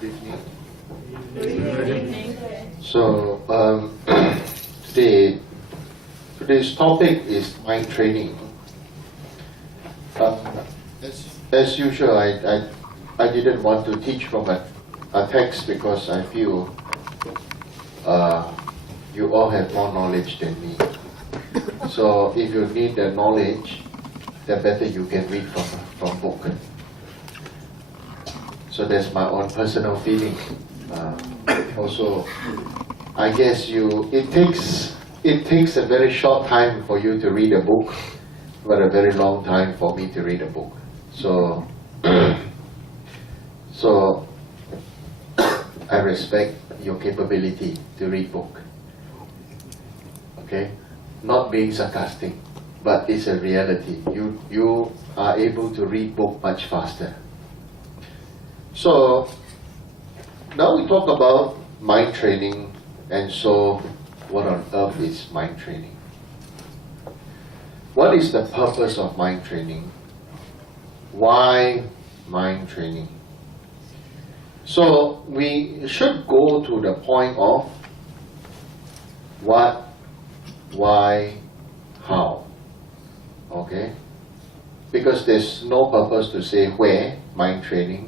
Good evening. Good evening. So today's topic is mind training. As usual, I didn't want to teach from a text because I feel you all have more knowledge than me. So if you need the knowledge, then better you can read from book. So that's my own personal feeling. Also, I guess it takes a very short time for you to read a book, but a very long time for me to read a book. So, so I respect your capability to read book. Okay, not being sarcastic, but it's a reality. You are able to read book much faster. So now we talk about mind training, and so what on earth is mind training? What is the purpose of mind training? Why mind training? So we should go to the point of what, why, how. Okay? Because there's no purpose to say where mind training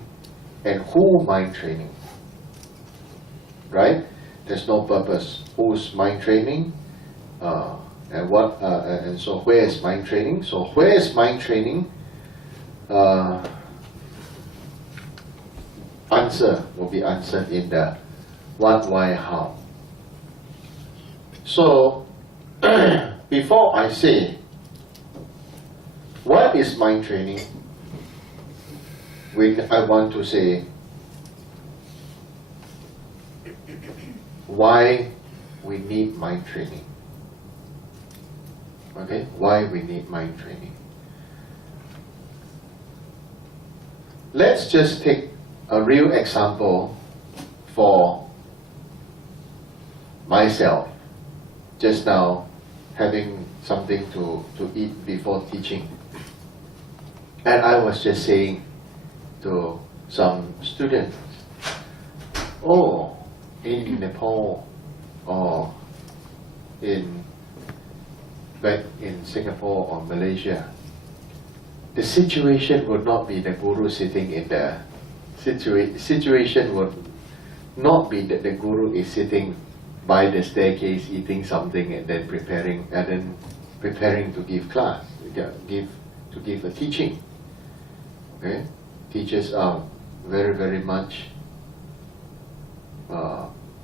and who mind training. Right? There's no purpose. Who's mind training? And what? And so where is mind training? So where is mind training? Answer will be answered in the what, why, how. So before I say what is mind training, I want to say why we need mind training. Okay? Why we need mind training. Let's just take a real example for myself. Just now, having something to eat before teaching. And I was just saying to some students, oh, in Nepal or back in Singapore or Malaysia, the situation would not be the guru sitting in the situation would not be that the guru is sitting by the staircase eating something and then preparing to give class, to give a teaching. Okay? Teachers are very, very much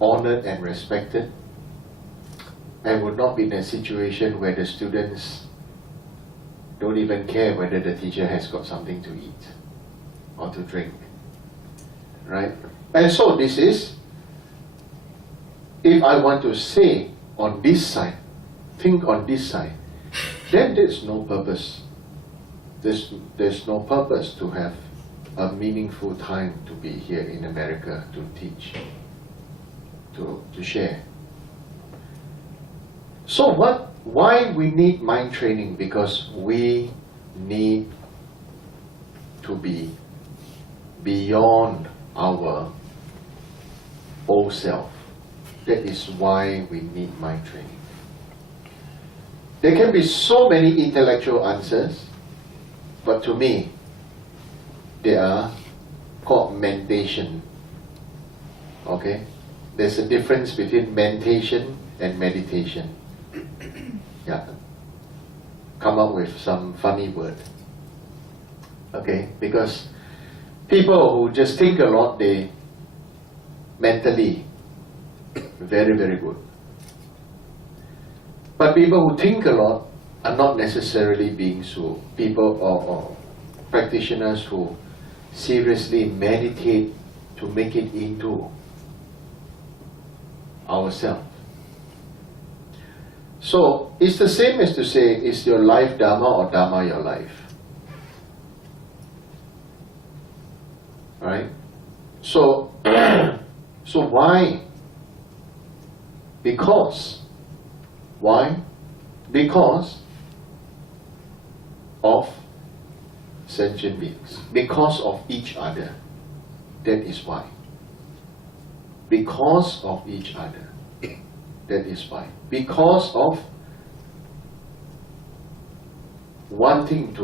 honored and respected, and would not be in a situation where the students don't even care whether the teacher has got something to eat or to drink. Right? And so this is, if I want to say on this side, think on this side, then there's no purpose. There's no purpose to have a meaningful time to be here in America to teach, to share. So why we need mind training? Because we need to be beyond our old self. That is why we need mind training. There can be so many intellectual answers, but to me, they are called mentation. Okay? There's a difference between mentation and meditation. Yeah. Come up with some funny word. Okay? Because people who just think a lot, they mentally very, very good. But people who think a lot are not necessarily being so. People or practitioners who seriously meditate to make it into ourselves. So it's the same as to say, is your life Dharma or Dharma your life? Right? So, so why? Because. Why? Because of sentient beings. Because of each other. That is why. because of each other. That is why. Because of wanting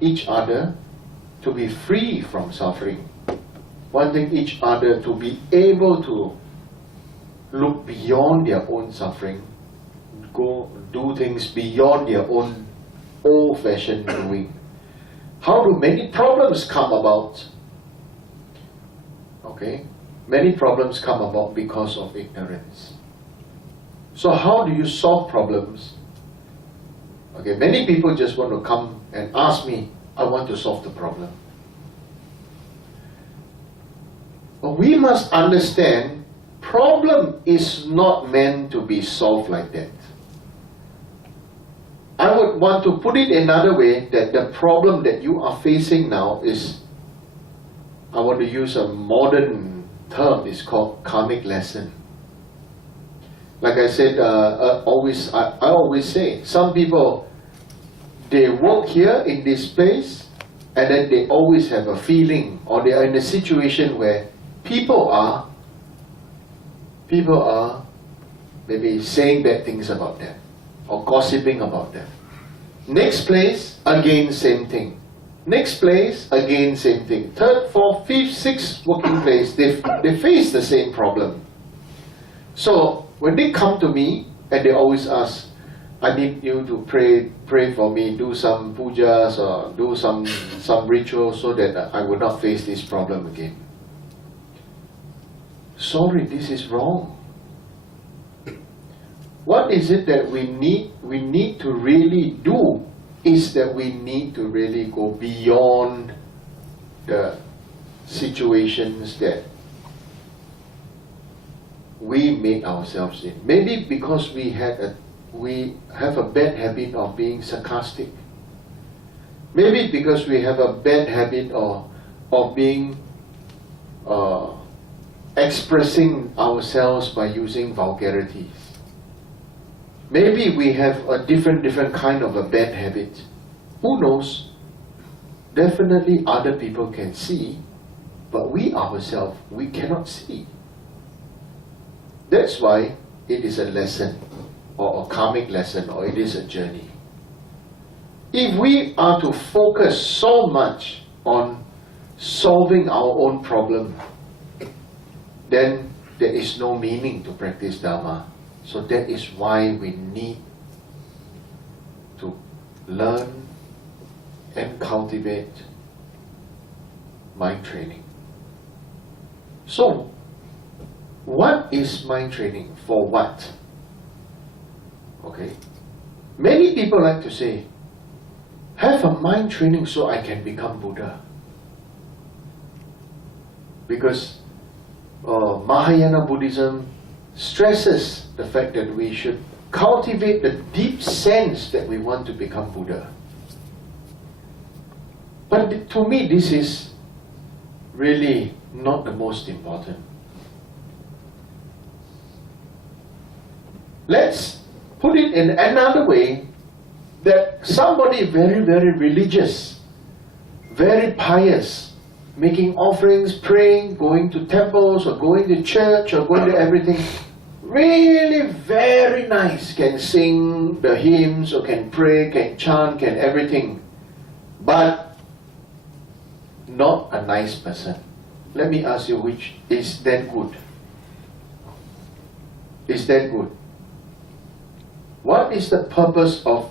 each other to be free from suffering, wanting each other to be able to look beyond their own suffering, go do things beyond their own old-fashioned doing. How do many problems come about? Okay, many problems come about because of ignorance. So how do you solve problems? Okay, many people just want to come and ask me, I want to solve the problem. But we must understand, problem is not meant to be solved like that. I would want to put it another way, that the problem that you are facing now is, I want to use a modern term, it's called karmic lesson. Like I said, I always say, some people, they work here in this place, and then they always have a feeling, or they are in a situation where people are maybe saying bad things about them, or gossiping about them. Next place, again same thing. Next place, again same thing. Third, fourth, fifth, sixth working place, they face the same problem. So when they come to me and they always ask, I need you to pray for me, do some pujas or do some rituals so that I will not face this problem again. Sorry, this is wrong. What is it that we need to really do is that we need to really go beyond the situations that we make ourselves in. Maybe because we have a bad habit of being sarcastic. Maybe because we have a bad habit of being expressing ourselves by using vulgarities. Maybe we have a different kind of a bad habit. Who knows? Definitely other people can see, but we ourselves, we cannot see. That's why it is a lesson, or a karmic lesson, or it is a journey. If we are to focus so much on solving our own problem, then there is no meaning to practice Dharma. So that is why we need to learn and cultivate mind training. So, what is mind training? For what? Okay. Many people like to say, have a mind training so I can become Buddha. Because Mahayana Buddhism stresses the fact that we should cultivate the deep sense that we want to become Buddha. But to me, this is really not the most important. Let's put it in another way, that somebody very religious, very pious, making offerings, praying, going to temples or going to church or going to everything, really very nice, can sing the hymns or can pray, can chant, can everything, but not a nice person. Let me ask you, which is that good? Is that good? What is the purpose of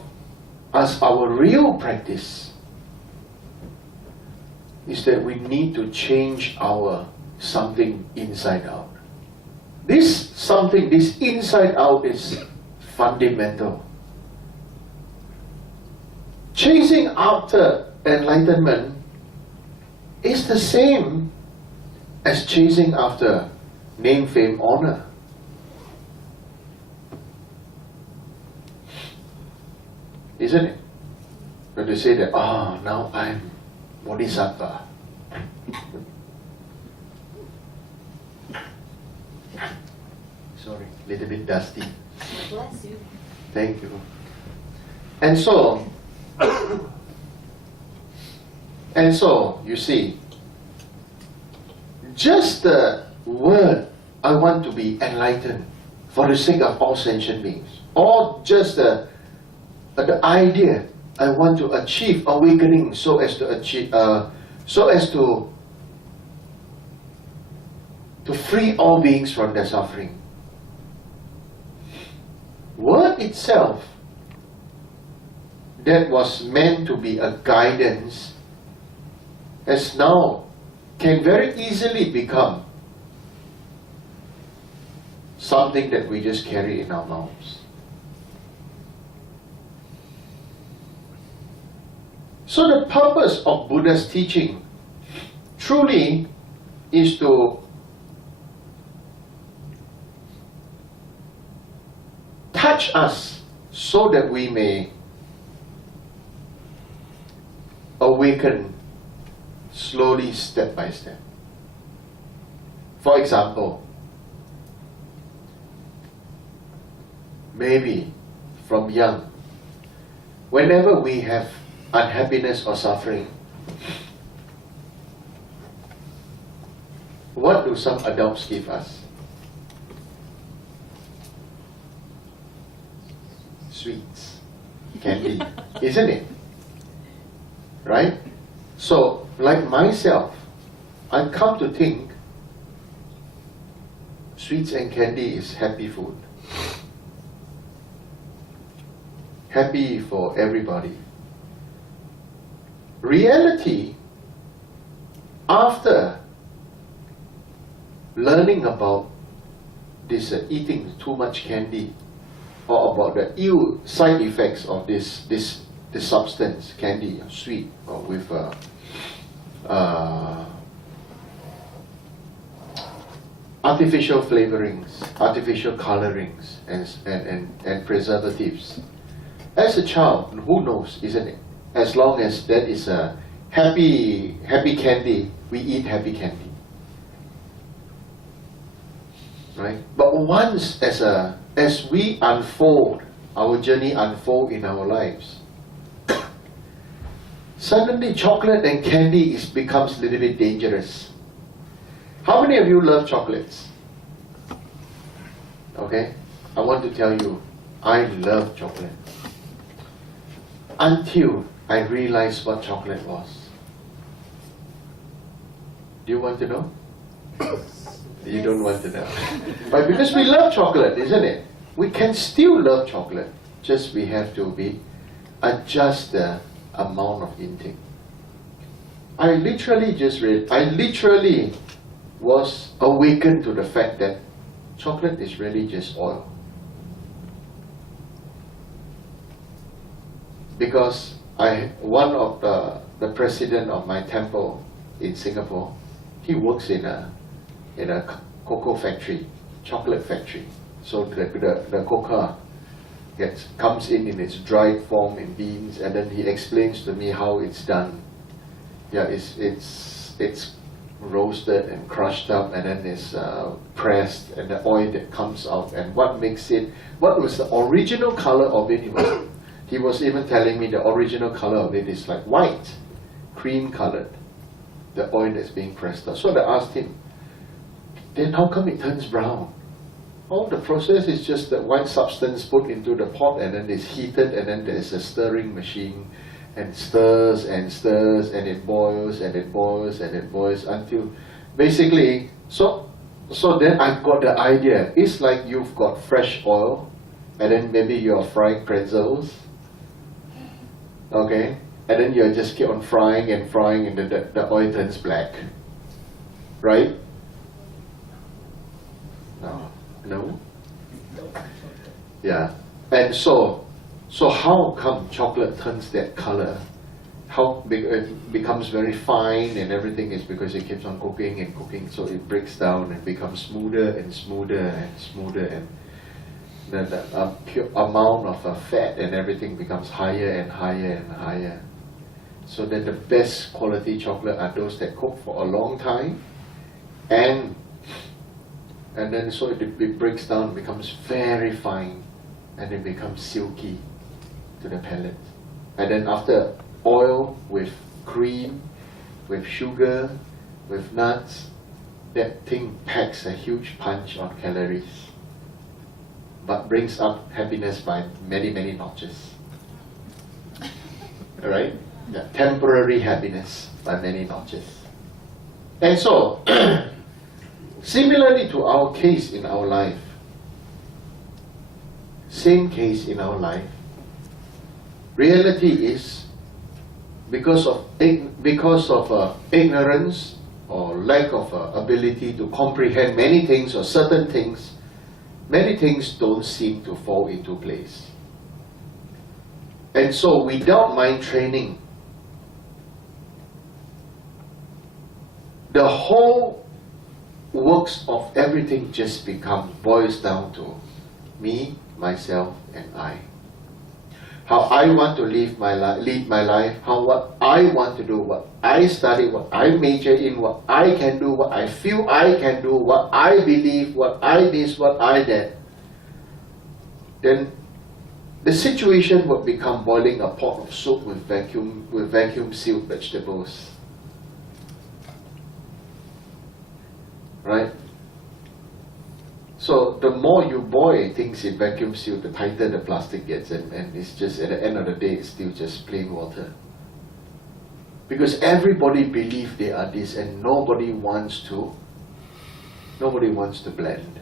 our real practice? Is that we need to change our something inside out. This something, this inside out is fundamental. Chasing after enlightenment is the same as chasing after name, fame, honor. Isn't it? But to say that, now I'm Bodhisattva. Sorry, little bit dusty. Bless you. Thank you. And so, you see, just the word, I want to be enlightened for the sake of all sentient beings, or just the idea, I want to achieve awakening so as to achieve, to free all beings from their suffering. Word itself, that was meant to be a guidance, as now can very easily become something that we just carry in our mouths. So the purpose of Buddha's teaching truly is to touch us so that we may awaken slowly, step by step. For example, maybe from young, whenever we have unhappiness or suffering, what do some adults give us? Sweets, candy, isn't it? Right? So, like myself, I come to think sweets and candy is happy food. Happy for everybody. Reality, after learning about this eating too much candy, or about the ill side effects of this substance, candy, sweet, or with artificial flavorings, artificial colorings, and preservatives. As a child, who knows, isn't it? As long as that is a happy candy, we eat happy candy. Right? But once as we unfold, our journey unfold in our lives, suddenly chocolate and candy becomes a little bit dangerous. How many of you love chocolates? Okay? I want to tell you, I love chocolate. Until I realized what chocolate was. Do you want to know? You don't want to know. But because we love chocolate, isn't it? We can still love chocolate. Just we have to adjust the amount of intake. I literally was awakened to the fact that chocolate is really just oil. Because one of the president of my temple in Singapore, he works in a cocoa factory, chocolate factory. So the cocoa comes in its dried form in beans, and then he explains to me how it's done. Yeah, it's roasted and crushed up, and then it's pressed, and the oil that comes out, and what was the original color of it? He was even telling me the original color of it is like white, cream colored, the oil that's being pressed out. So I asked him, then how come it turns brown? Oh, the process is just the white substance put into the pot, and then it's heated, and then there's a stirring machine, and stirs and stirs, and it boils and it boils and it boils until basically, so then I got the idea. It's like you've got fresh oil, and then maybe you're frying pretzels, okay, and then you just keep on frying, and the oil turns black, right? No? Yeah. And so how come chocolate turns that color? How it becomes very fine and everything is because it keeps on cooking and cooking, so it breaks down and becomes smoother and smoother and smoother, and the pure amount of fat and everything becomes higher and higher and higher. So then the best quality chocolate are those that cook for a long time, and then so it breaks down, becomes very fine, and it becomes silky to the palate. And then after oil with cream, with sugar, with nuts, that thing packs a huge punch on calories, but brings up happiness by many, many notches. Alright? Yeah, temporary happiness by many notches. And so, similarly to our case in our life, same case in our life, reality is because of ignorance or lack of ability to comprehend many things or certain things, many things don't seem to fall into place. And so without mind training, the whole works of everything just boils down to me, myself, and I. How I want to lead my life, what I want to do, what I study, what I major in, what I can do, what I feel I can do, what I believe, what I this, what I that. Then the situation would become boiling a pot of soup with vacuum sealed vegetables. Right? So the more you boil things in vacuum seal, the tighter the plastic gets, and it's just at the end of the day, it's still just plain water. Because everybody believes they are this, and nobody wants to blend.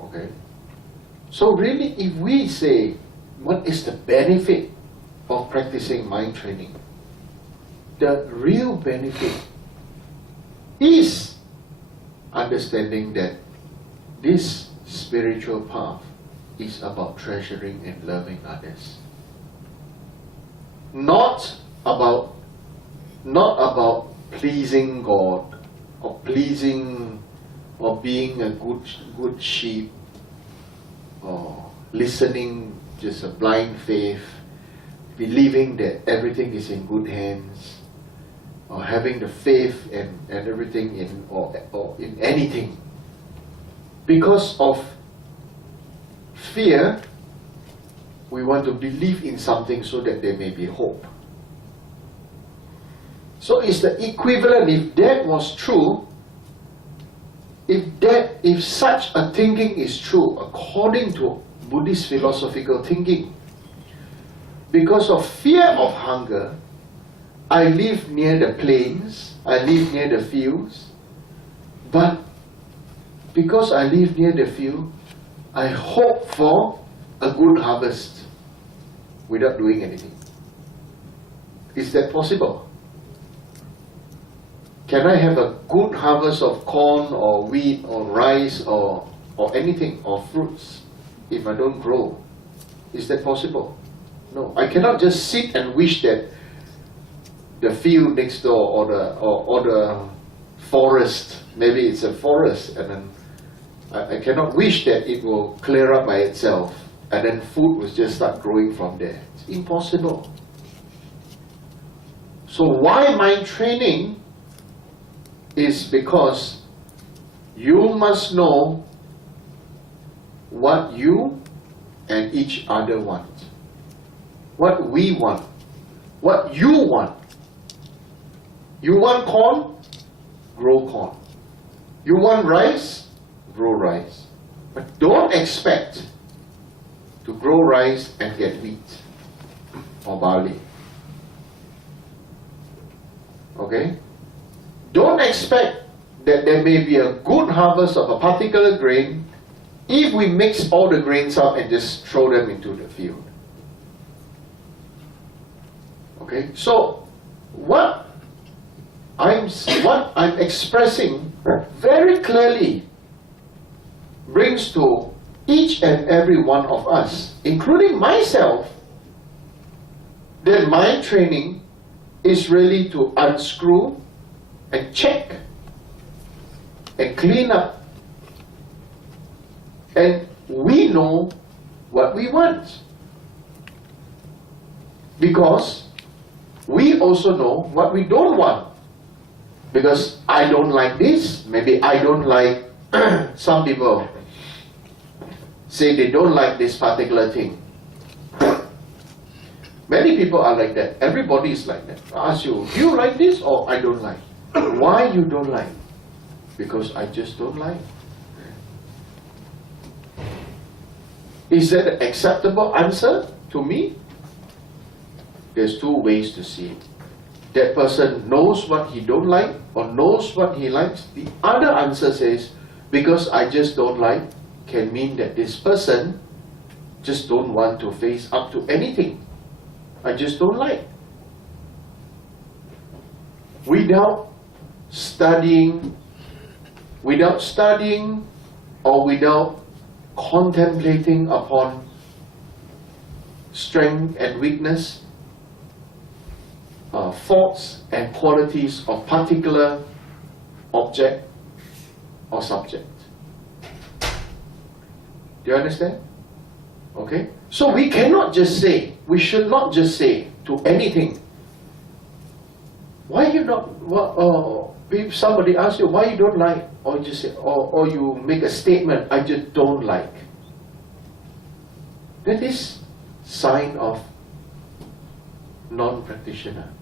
Okay? So really, if we say, what is the benefit of practicing mind training? The real benefit is understanding that this spiritual path is about treasuring and loving others. Not about pleasing God or being a good sheep or listening just a blind faith, believing that everything is in good hands, or having the faith and everything or in anything. Because of fear, we want to believe in something so that there may be hope. So it's the equivalent, if that was true, if such a thinking is true according to Buddhist philosophical thinking, because of fear of hunger, I live near the plains, I live near the fields, but because I live near the field, I hope for a good harvest without doing anything. Is that possible? Can I have a good harvest of corn or wheat or rice or anything, or fruits, if I don't grow? Is that possible? No. I cannot just sit and wish that the field next door or the forest, maybe it's a forest, and then I cannot wish that it will clear up by itself and then food will just start growing from there. It's impossible. So why mind training is because you must know what you and each other want, what we want, what you want. You want corn? Grow corn. You want rice? Grow rice. But don't expect to grow rice and get wheat or barley. Okay? Don't expect that there may be a good harvest of a particular grain if we mix all the grains up and just throw them into the field. Okay? So, what I'm expressing very clearly brings to each and every one of us, including myself, that mind training is really to unscrew and check and clean up. And we know what we want, because we also know what we don't want. Because I don't like this, maybe I don't like, some people say they don't like this particular thing. Many people are like that. Everybody is like that. I ask you, do you like this or I don't like? Why you don't like? Because I just don't like. Is that an acceptable answer to me? There's two ways to see it. That person knows what he don't like or knows what he likes. The other answer says, because I just don't like, can mean that this person just don't want to face up to anything. I just don't like. Without studying or without contemplating upon strength and weakness, faults and qualities of particular object or subject. Do you understand? Okay? So we cannot just say, we should not just say to anything, why you not, if somebody asks you why you don't like, or just say, or you make a statement, I just don't like. That is sign of non-practitioner.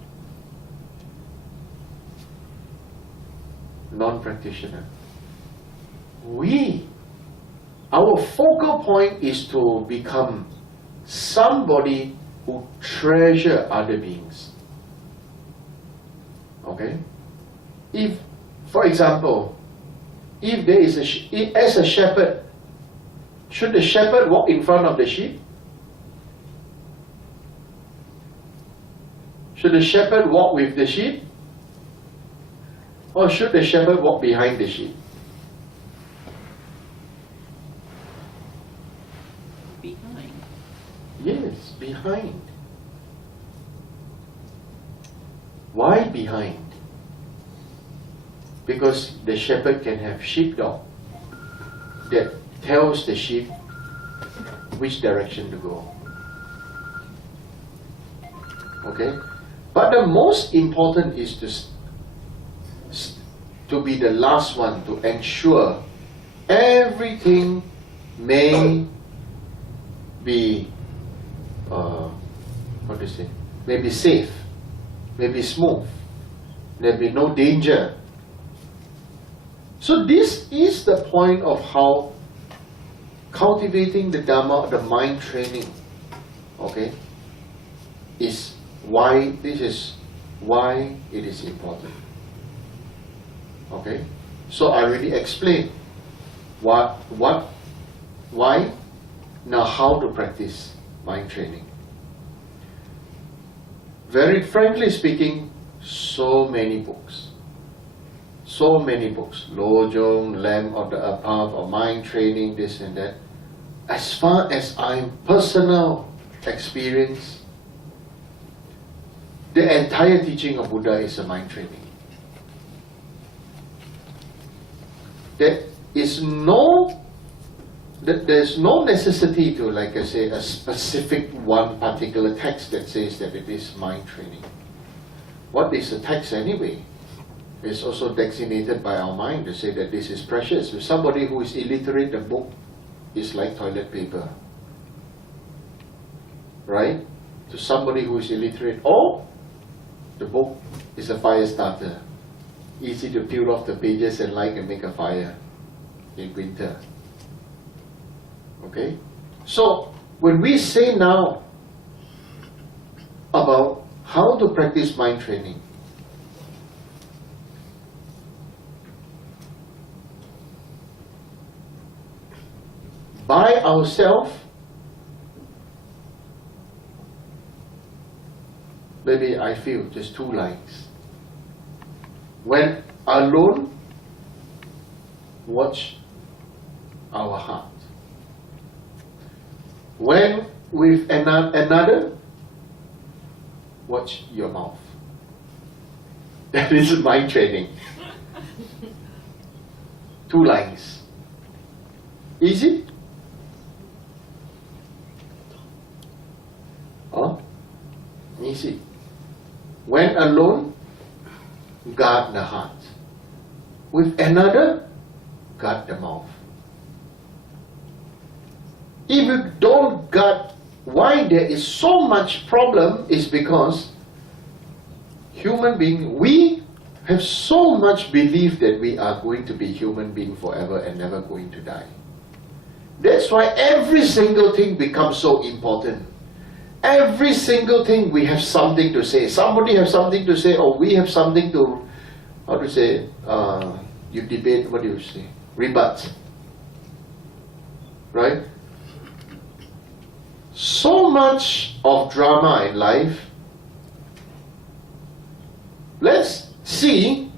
Non-practitioner. Our focal point is to become somebody who treasure other beings. Okay? If, for example, if there is as a shepherd, should the shepherd walk in front of the sheep? Should the shepherd walk with the sheep? Or should the shepherd walk behind the sheep? Behind. Yes, behind. Why behind? Because the shepherd can have sheepdog that tells the sheep which direction to go. Okay? But the most important is to be the last one, to ensure everything may be, may be safe, may be smooth, there be no danger. So this is the point of how cultivating the Dharma, the mind training, okay, is why, this is why it is important. Okay, so I already explained why, now how to practice mind training. Very frankly speaking, so many books. Lojong, Lamb of the Above, or mind training, this and that. As far as I'm personal experience, the entire teaching of Buddha is a mind training. There's no necessity to, like I say, a specific one particular text that says that it is mind training. What is a text anyway? It's also designated by our mind to say that this is precious. If somebody who is illiterate, the book is like toilet paper. Right? To somebody who is illiterate, or the book is a fire starter. Easy to peel off the pages and light and make a fire in winter. Okay? So, when we say now about how to practice mind training, by ourselves, maybe I feel just 2 lines. When alone, watch our heart. When with another, watch your mouth. That is mind training. 2 lines. Easy? Huh? Easy. When alone, guard the heart. With another, guard the mouth. If you don't guard, why there is so much problem is because human being, we have so much belief that we are going to be human being forever and never going to die. That's why every single thing becomes so important. Every single thing we have something to say. Somebody has something to say, or we have something to, how to say, you debate, what do you say? Rebut. Right? So much of drama in life. Let's see,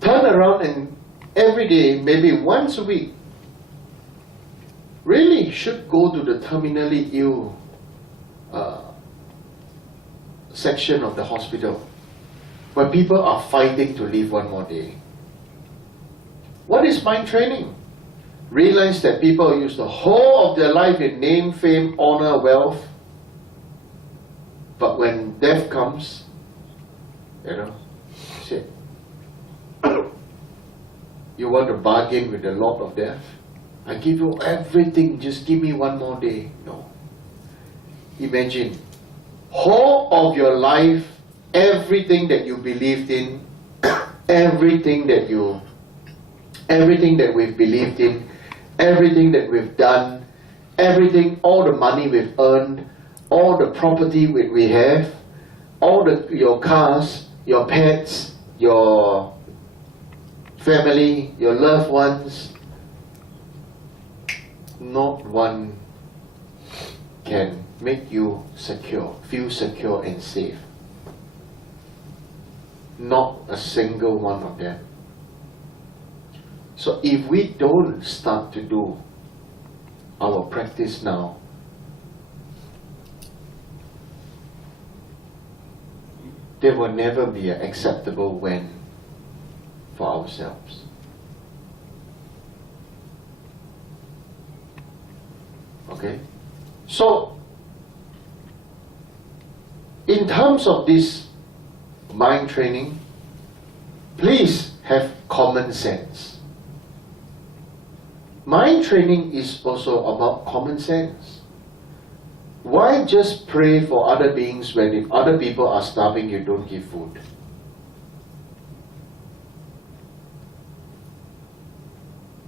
turn around and every day, maybe once a week, really should go to the terminally ill section of the hospital, where people are fighting to live one more day. What is mind training? Realize that people use the whole of their life in name, fame, honor, wealth, but when death comes, shit. You want to bargain with the Lord of Death? I give you everything, just give me one more day. No. Imagine, whole of your life, everything that you believed in, everything that we've believed in, everything that we've done, everything, all the money we've earned, all the property we have, your cars, your pets, your family, your loved ones, not one can make you secure, feel secure and safe. Not a single one of them. So if we don't start to do our practice now, there will never be an acceptable when for ourselves. Okay? So, in terms of this mind training, please have common sense. Mind training is also about common sense. Why just pray for other beings when if other people are starving, you don't give food?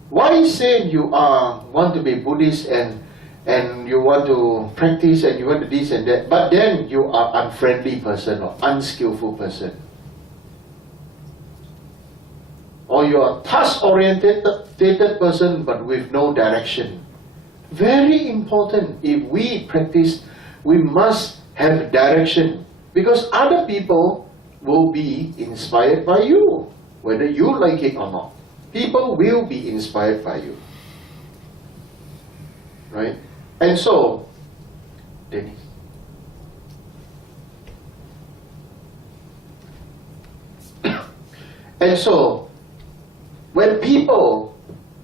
Why say you want to be Buddhist and you want to practice and you want to this and that, but then you are unfriendly person or unskillful person? Or you are task-oriented person but with no direction. Very important. If we practice, we must have direction, because other people will be inspired by you, whether you like it or not. People will be inspired by you. Right? And so, Dennis. And so, when people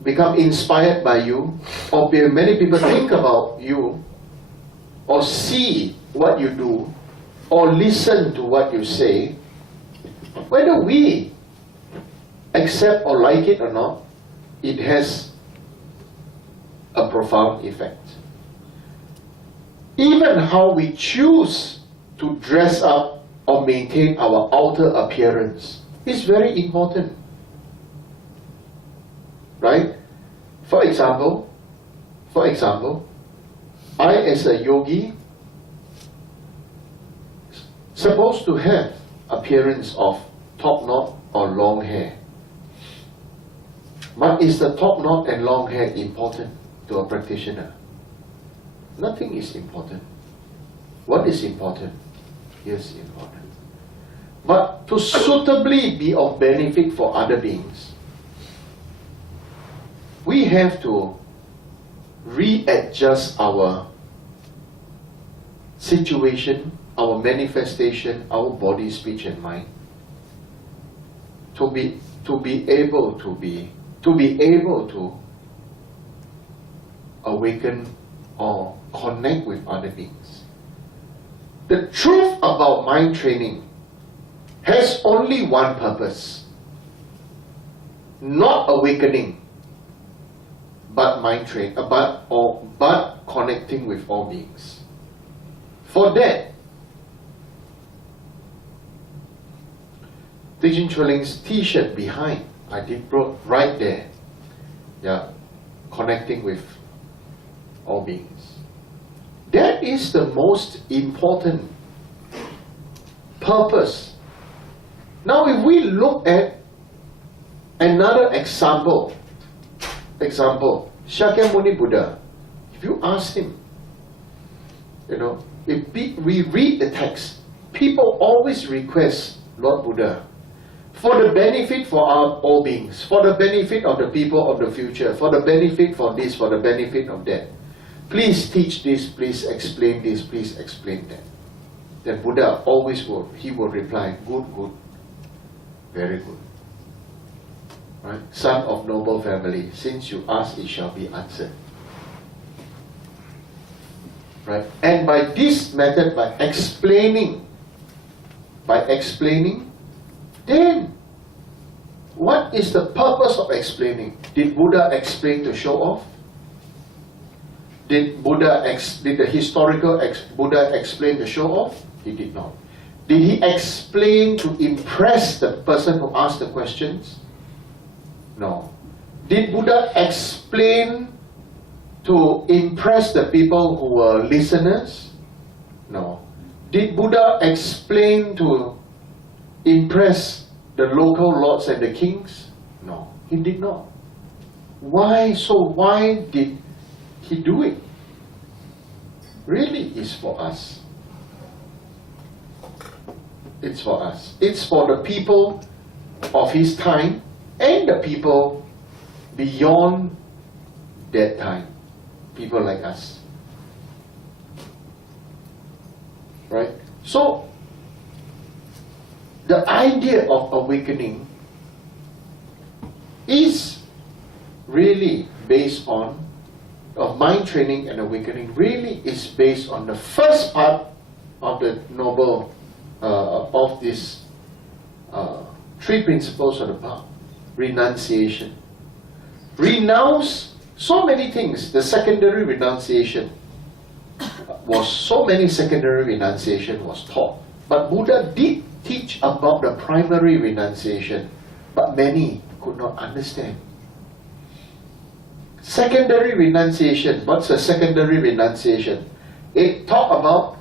become inspired by you, or many people think about you, or see what you do, or listen to what you say, whether we accept or like it or not, it has a profound effect. Even how we choose to dress up or maintain our outer appearance is very important. Right? For example, I as a yogi supposed to have appearance of top knot or long hair. But is the top knot and long hair important to a practitioner? Nothing is important. What is important is important. But to suitably be of benefit for other beings, we have to readjust our situation, our manifestation, our body, speech and mind to be able to awaken or connect with other beings. The truth about mind training has only one purpose, not awakening, but but connecting with all beings. For that, Thekchen Choling's t-shirt behind. I did put right there. Yeah, connecting with all beings. That is the most important purpose. Now if we look at another example, Shakyamuni Buddha, if you ask him, if we read the text, people always request Lord Buddha for the benefit for our all beings, for the benefit of the people of the future, for the benefit for this, for the benefit of that. Please teach this, please explain this, please explain that. Then Buddha always will reply, good, good, very good. Right? Son of noble family, since you ask, it shall be answered. Right? And by this method, by explaining, then what is the purpose of explaining? Did Buddha explain to show off? Did the historical Buddha explain to show off? He did not. Did he explain to impress the person who asked the questions? No. Did Buddha explain to impress the people who were listeners? No. Did Buddha explain to impress the local lords and the kings? No, he did not. Why? So why did he do it? Really, it's for us. It's for us. It's for the people of his time and the people beyond that time. People like us. Right? So, the idea of awakening is really based on, of mind training and awakening, really is based on the first part of the noble, of this three principles of the path. Renunciation. Renounce so many things. The secondary renunciation was, so many secondary renunciation was taught. But Buddha did teach about the primary renunciation, but many could not understand. Secondary renunciation. What's a secondary renunciation? It talk about,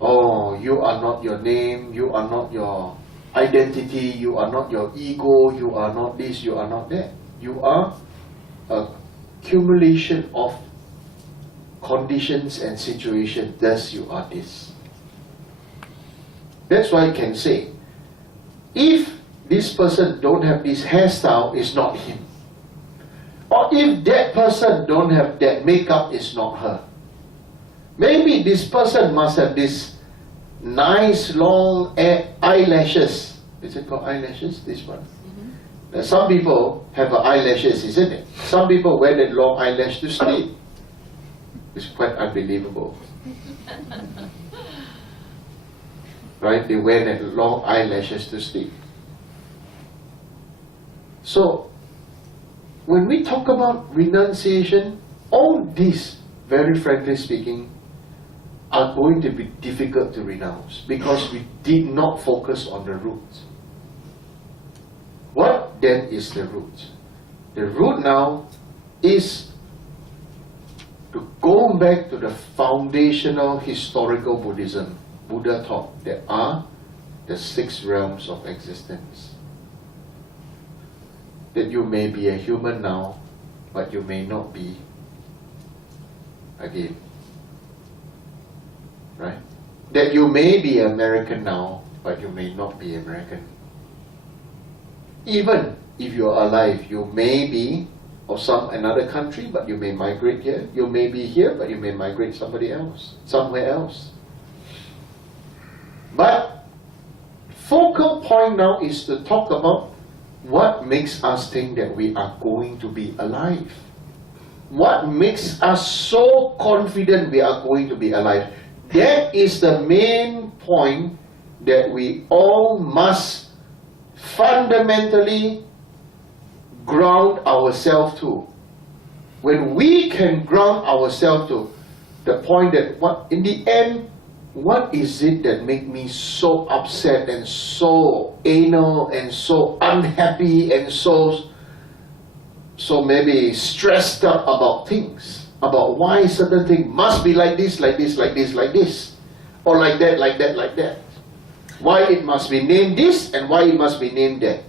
oh, you are not your name, you are not your identity, you are not your ego, you are not this, you are not that. You are a accumulation of conditions and situations, thus you are this. That's why I can say, if this person don't have this hairstyle, it's not him. Or if that person don't have that makeup, it's not her. Maybe this person must have this nice long eyelashes. Is it called eyelashes, this one? Now, some people have eyelashes, isn't it? Some people wear that long eyelash to sleep. It's quite unbelievable. Right? They wear that long eyelashes to sleep. So, when we talk about renunciation, all these, very frankly speaking, are going to be difficult to renounce because we did not focus on the roots. What then is the root? The root now is to go back to the foundational historical Buddhism. Buddha taught there are the 6 realms of existence. That you may be a human now, but you may not be again. Right? That you may be American now, but you may not be American. Even if you are alive, you may be of another country, but you may migrate here. You may be here, but you may migrate somewhere else. But focal point now is to talk about what makes us think that we are going to be alive. What makes us so confident we are going to be alive? That is the main point that we all must fundamentally ground ourselves to. When we can ground ourselves to the point that in the end, what is it that make me so upset and so anal and so unhappy and so maybe stressed up about things, about why certain thing must be like this, like this, like this, like this, or like that, like that, like that. Why it must be named this and why it must be named that.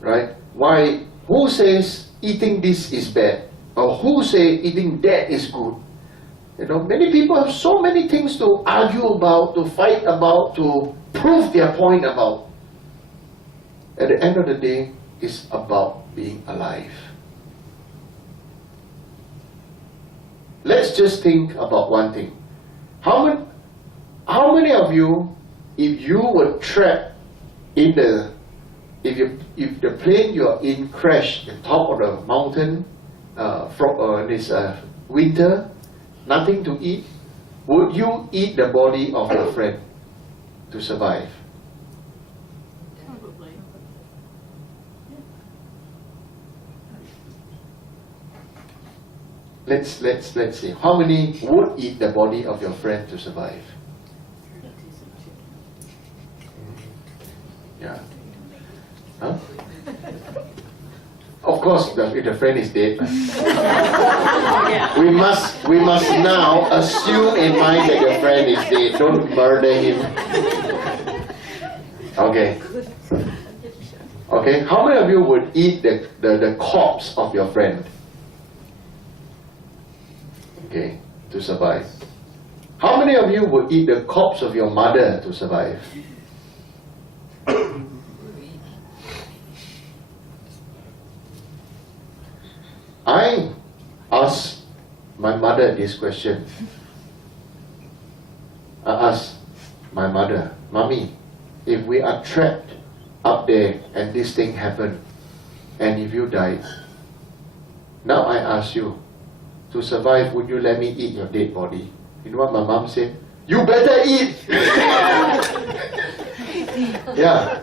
Right? Why, who says eating this is bad? Or who say eating that is good? You know, many people have so many things to argue about, to fight about, to prove their point about. At the end of the day, it's about being alive. Let's just think about one thing. How many of you, if you were trapped in the, if the plane you're in crashed on top of the mountain from this winter, nothing to eat, would you eat the body of your friend to survive? Probably. Let's see. How many would eat the body of your friend to survive? Yeah. Huh? Of course, if the friend is dead, we must now assume in mind that your friend is dead. Don't murder him. Okay. Okay. How many of you would eat the corpse of your friend? Okay, to survive. How many of you would eat the corpse of your mother to survive? I asked my mother this question. I asked my mother, Mommy, if we are trapped up there and this thing happened, and if you died, now I ask you, to survive, would you let me eat your dead body? You know what my mom said? You better eat! Yeah.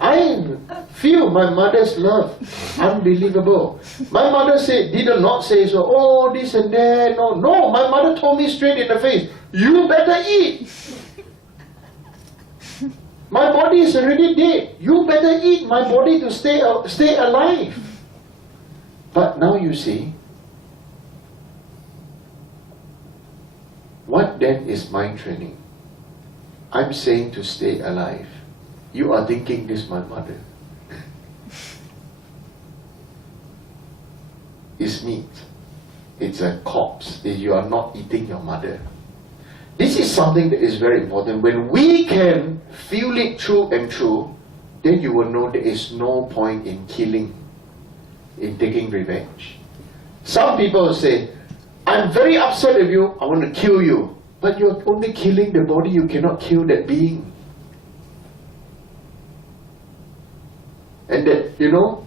I feel my mother's love. Unbelievable. My mother did not say so, oh, this and that. No, no. My mother told me straight in the face, you better eat. My body is already dead. You better eat my body to stay alive. But now you see, what then is mind training? I'm saying to stay alive. You are thinking this is my mother. It's meat. It's a corpse. You are not eating your mother. This is something that is very important. When we can feel it through and through, then you will know there is no point in killing, in taking revenge. Some people say, I'm very upset with you, I want to kill you. But you're only killing the body, you cannot kill that being. And that, you know,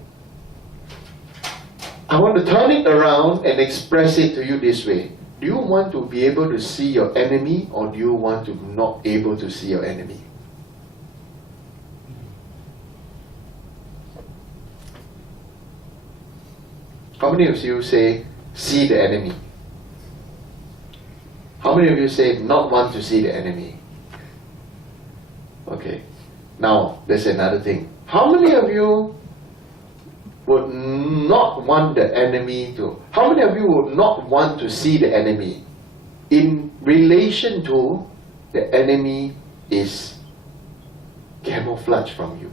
I want to turn it around and express it to you this way. Do you want to be able to see your enemy, or do you want to not able to see your enemy? How many of you say, see the enemy? How many of you say, not want to see the enemy? Okay. Now, there's another thing. How many of you would not want the enemy to... How many of you would not want to see the enemy in relation to the enemy is camouflage from you?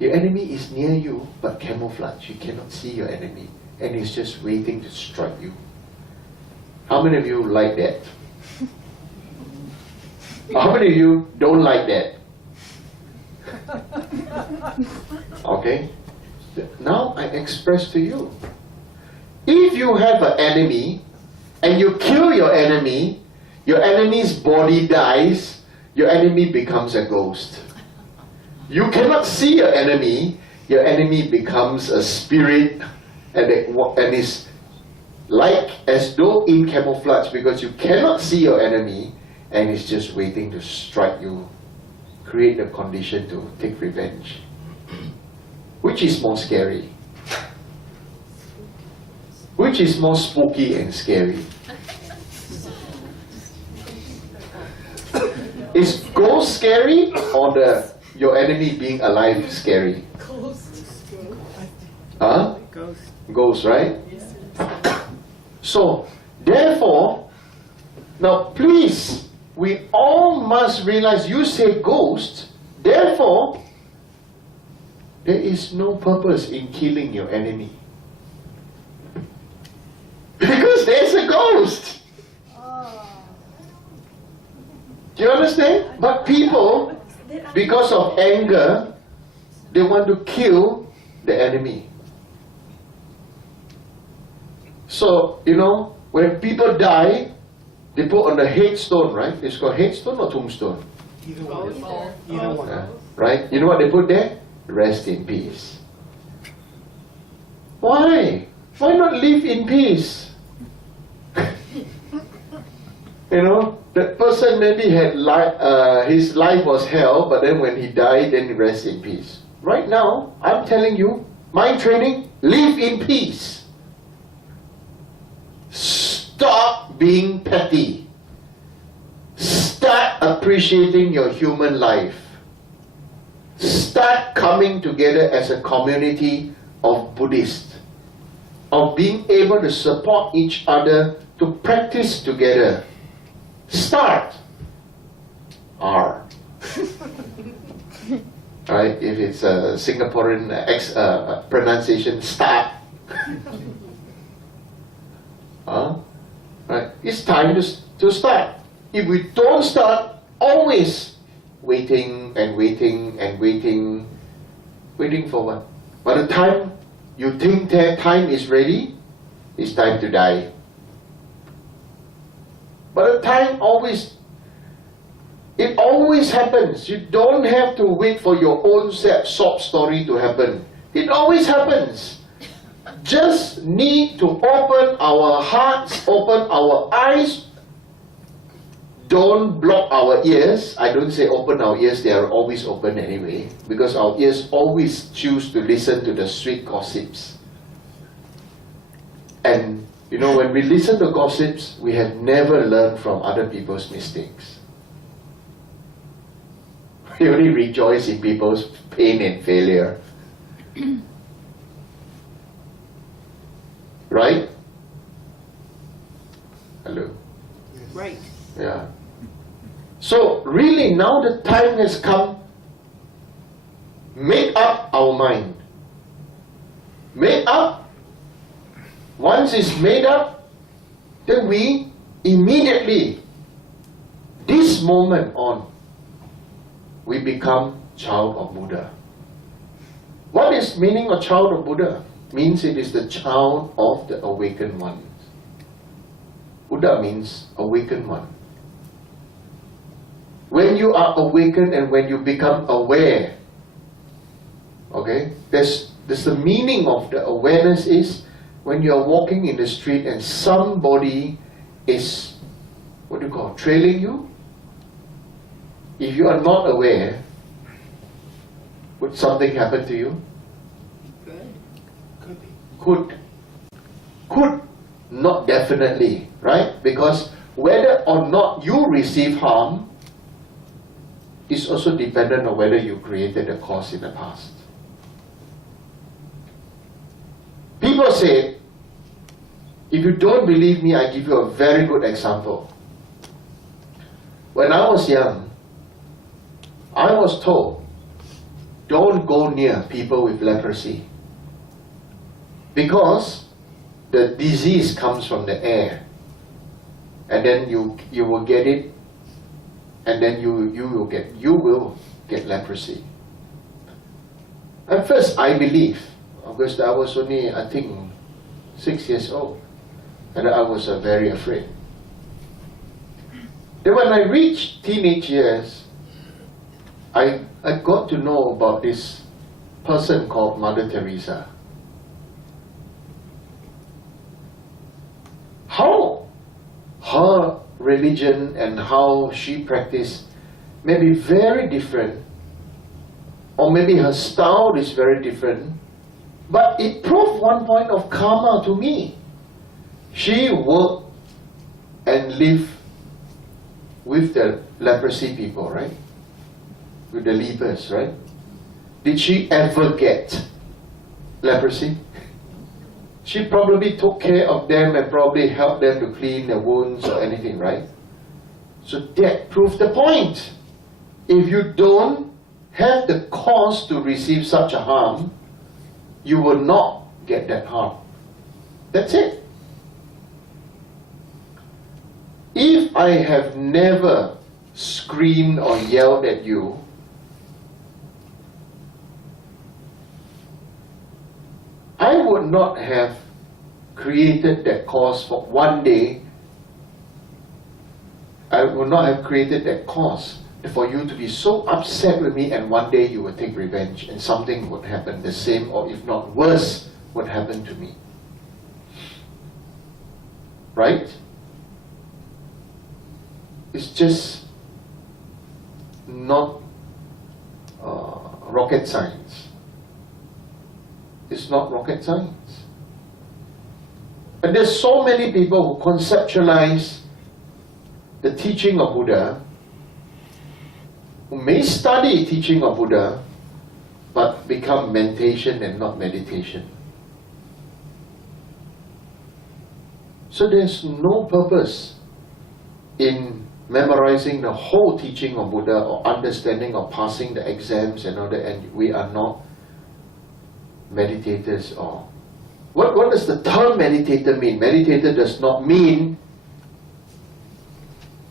Your enemy is near you, but camouflage. You cannot see your enemy, and it's just waiting to strike you. How many of you like that? How many of you don't like that? Okay? Now I express to you. If you have an enemy, and you kill your enemy's body dies, your enemy becomes a ghost. You cannot see your enemy becomes a spirit, and is like as though in camouflage, because you cannot see your enemy and it's just waiting to strike you, create the condition to take revenge. Which is more scary? Which is more spooky and scary? Ghost scary or your enemy being alive scary? Huh? Ghost, right? So, therefore, now please, we all must realize you say ghost, therefore, there is no purpose in killing your enemy. Because there's a ghost. Do you understand? But people, because of anger, they want to kill the enemy. So, when people die, they put on the headstone, right? It's called headstone or tombstone? Either one. Yeah, right? You know what they put there? Rest in peace. Why? Why not live in peace? That person maybe had his life was hell, but then when he died, then he rests in peace. Right now, I'm telling you, mind training, live in peace. Stop being petty. Start appreciating your human life. Start coming together as a community of Buddhists, of being able to support each other to practice together. Start. R. Right? If it's a Singaporean pronunciation, start. Right? It's time to start. If we don't start, always waiting and waiting and waiting. Waiting for what? By the time you think that time is ready, it's time to die. But the time it always happens. You don't have to wait for your own sob story to happen. It always happens. Just need to open our hearts, open our eyes. Don't block our ears. I don't say open our ears, they are always open anyway. Because our ears always choose to listen to the sweet gossips. And when we listen to gossips, we have never learned from other people's mistakes. We only rejoice in people's pain and failure. Right? Hello? Right. Yeah. So, really, now the time has come. Make up our mind. Make up. Once it's made up, then we immediately, this moment on, we become child of Buddha. What is meaning of child of Buddha? Means it is the child of the awakened ones. Buddha means awakened one. When you are awakened and when you become aware, okay, there's the meaning of the awareness is when you are walking in the street and somebody is, trailing you. If you are not aware, would something happen to you? Could be. Could. Not definitely, right? Because whether or not you receive harm is also dependent on whether you created a cause in the past. People say, if you don't believe me, I give you a very good example. When I was young, I was told, don't go near people with leprosy. Because the disease comes from the air. And then you will get it, and then you will get leprosy. At first I believed, because I was only, I think, 6 years old. And I was very afraid. Then when I reached teenage years, I got to know about this person called Mother Teresa. How her religion and how she practiced may be very different, or maybe her style is very different, but it proved one point of karma to me. She worked and lived with the leprosy people, right? with the lepers, right? Did she ever get leprosy? She probably took care of them and probably helped them to clean their wounds or anything, right? So that proves the point. If you don't have the cause to receive such a harm, you will not get that harm. That's it. If I have never screamed or yelled at you, I would not have created that cause for one day. I would not have created that cause for you to be so upset with me, and one day you would take revenge and something would happen, the same or if not worse would happen to me. Right? It's just not rocket science. It's not rocket science. And there's so many people who conceptualize the teaching of Buddha, who may study teaching of Buddha, but become mentation and not meditation. So there's no purpose in memorizing the whole teaching of Buddha or understanding or passing the exams and all that, and we are not meditators. Or what does the term meditator mean? Meditator does not mean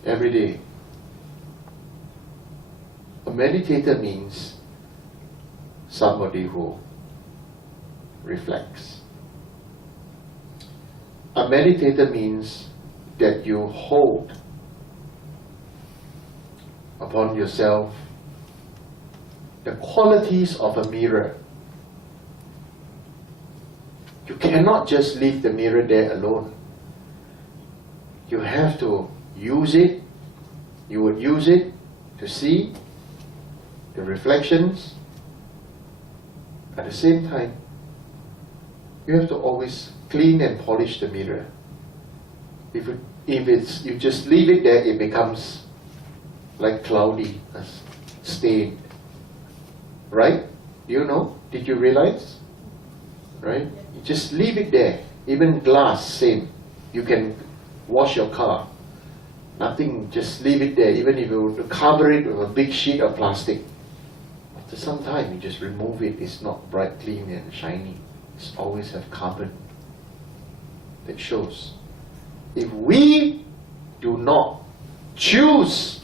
every day. A meditator means somebody who reflects. A meditator means that you hold upon yourself the qualities of a mirror. You cannot just leave the mirror there alone. You have to use it. You would use it to see the reflections. At the same time, you have to always clean and polish the mirror. If you just leave it there, it becomes like cloudy, stained. Right? You know? Did you realize? Right? You just leave it there. Even glass, same. You can wash your car. Nothing, just leave it there. Even if you were to cover it with a big sheet of plastic, after some time you just remove it. It's not bright, clean and shiny. It's always have carbon that shows. If we do not choose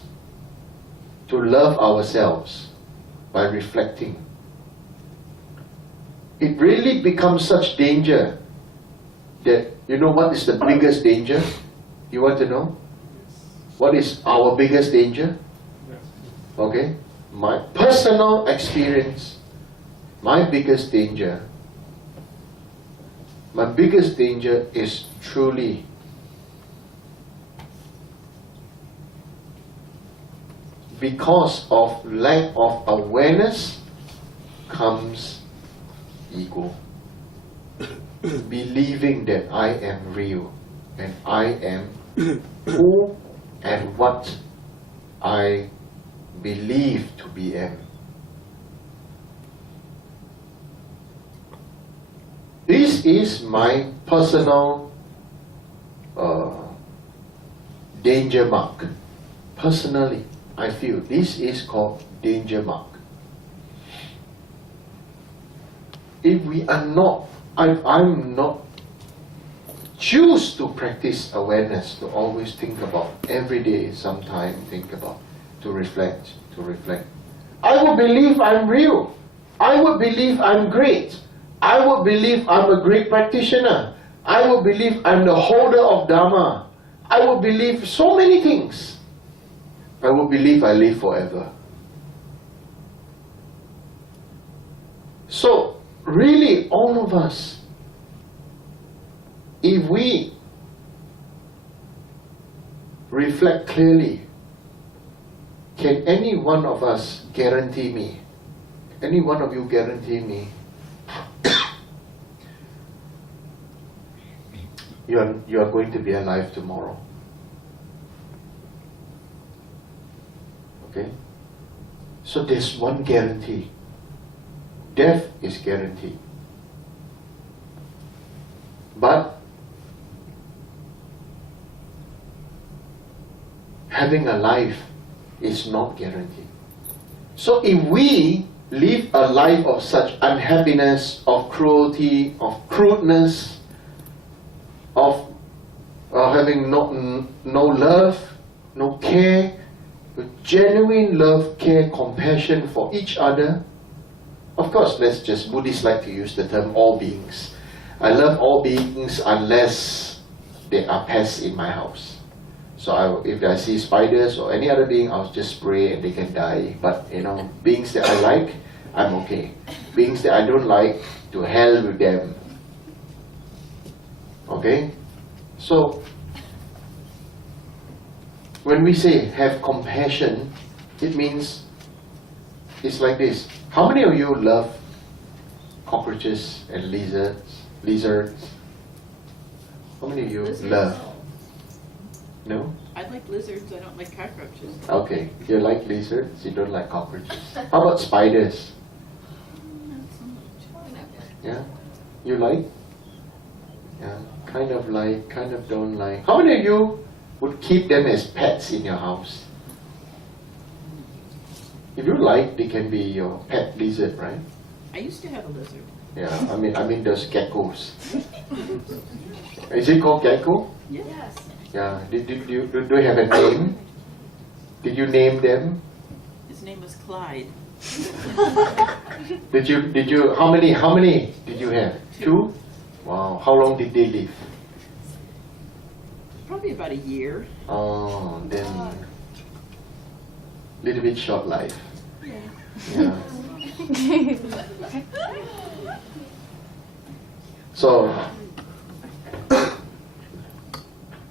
to love ourselves by reflecting, it really becomes such danger that, you know what is the biggest danger? You want to know? What is our biggest danger? Okay? My personal experience, my biggest danger is truly because of lack of awareness comes ego. Believing that I am real and I am who and what I believe to be am. This is my personal danger mark. Personally, I feel this is called danger mark. If we are not, I'm not, choose to practice awareness, to always think about, every day, sometime think about, to reflect. I would believe I'm real. I would believe I'm great. I would believe I'm a great practitioner. I would believe I'm the holder of Dharma. I would believe so many things. I would believe I live forever. So, really, all of us, if we reflect clearly, can any one of us guarantee me, any one of you guarantee me, you are going to be alive tomorrow? Okay? So there's one guarantee. Death is guaranteed. But having a life is not guaranteed. So if we live a life of such unhappiness, of cruelty, of crudeness, of having no love, no care, genuine love, care, compassion for each other. Of course, Buddhists like to use the term all beings. I love all beings unless they are pests in my house. So if I see spiders or any other being, I'll just spray and they can die. But beings that I like, I'm okay. Beings that I don't like, to hell with them. Okay? So, when we say have compassion, it means it's like this. How many of you love cockroaches and lizards? How many of you Lizards. love? No? I like lizards, I don't like cockroaches. Okay, you like lizards, you don't like cockroaches. How about spiders? Not so much. Yeah? You like? Yeah, kind of like, kind of don't like. How many of you would keep them as pets in your house? If you like, they can be your pet lizard, right? I used to have a lizard. Yeah, I mean those geckos. Is it called gecko? Yes. Yeah. Do you have a name? Did you name them? His name was Clyde. Did you how many did you have? Two? Wow. How long did they live? Probably about a year. Oh, then little bit short life. Yeah. Yeah. So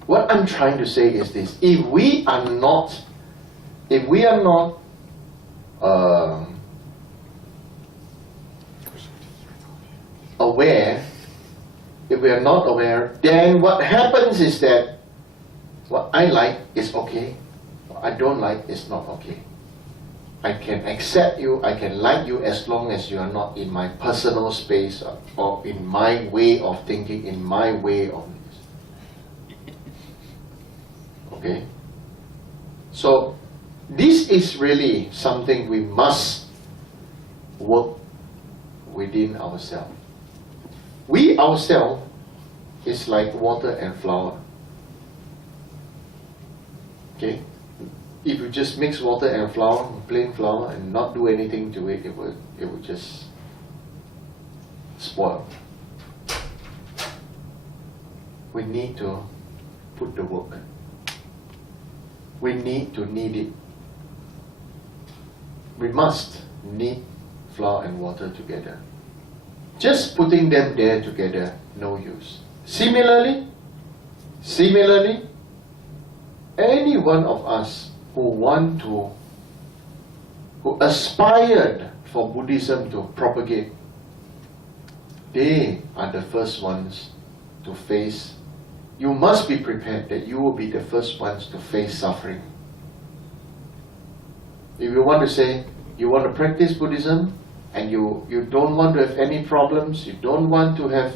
what I'm trying to say is this: if we are not aware, then what happens is that what I like is okay, what I don't like is not okay. I can accept you, I can like you as long as you are not in my personal space or in my way of thinking, in my way of this. Okay? So, this is really something we must work within ourselves. We ourselves is like water and flour. Okay? If you just mix water and flour, plain flour, and not do anything to it, it would just spoil. We need to put the work. We need to knead it. We must knead flour and water together. Just putting them there together, no use. Similarly, any one of us who aspired for Buddhism to propagate, they are the first ones to face. You must be prepared that you will be the first ones to face suffering. If you want to say, you want to practice Buddhism, and you don't want to have any problems, you don't want to have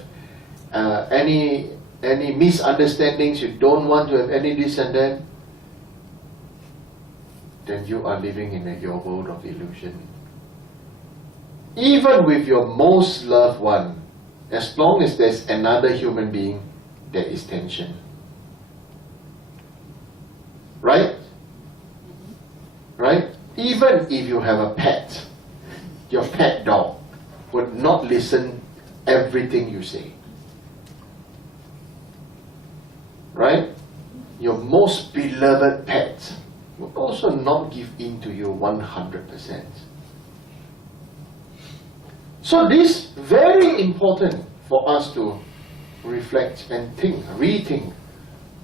any misunderstandings, you don't want to have any this and that, then you are living in your world of illusion. Even with your most loved one, as long as there's another human being, there is tension. Right? Right? Even if you have a pet, your pet dog would not listen everything you say. Right? Your most beloved pet will also not give in to you 100%. So this is very important for us to reflect and rethink.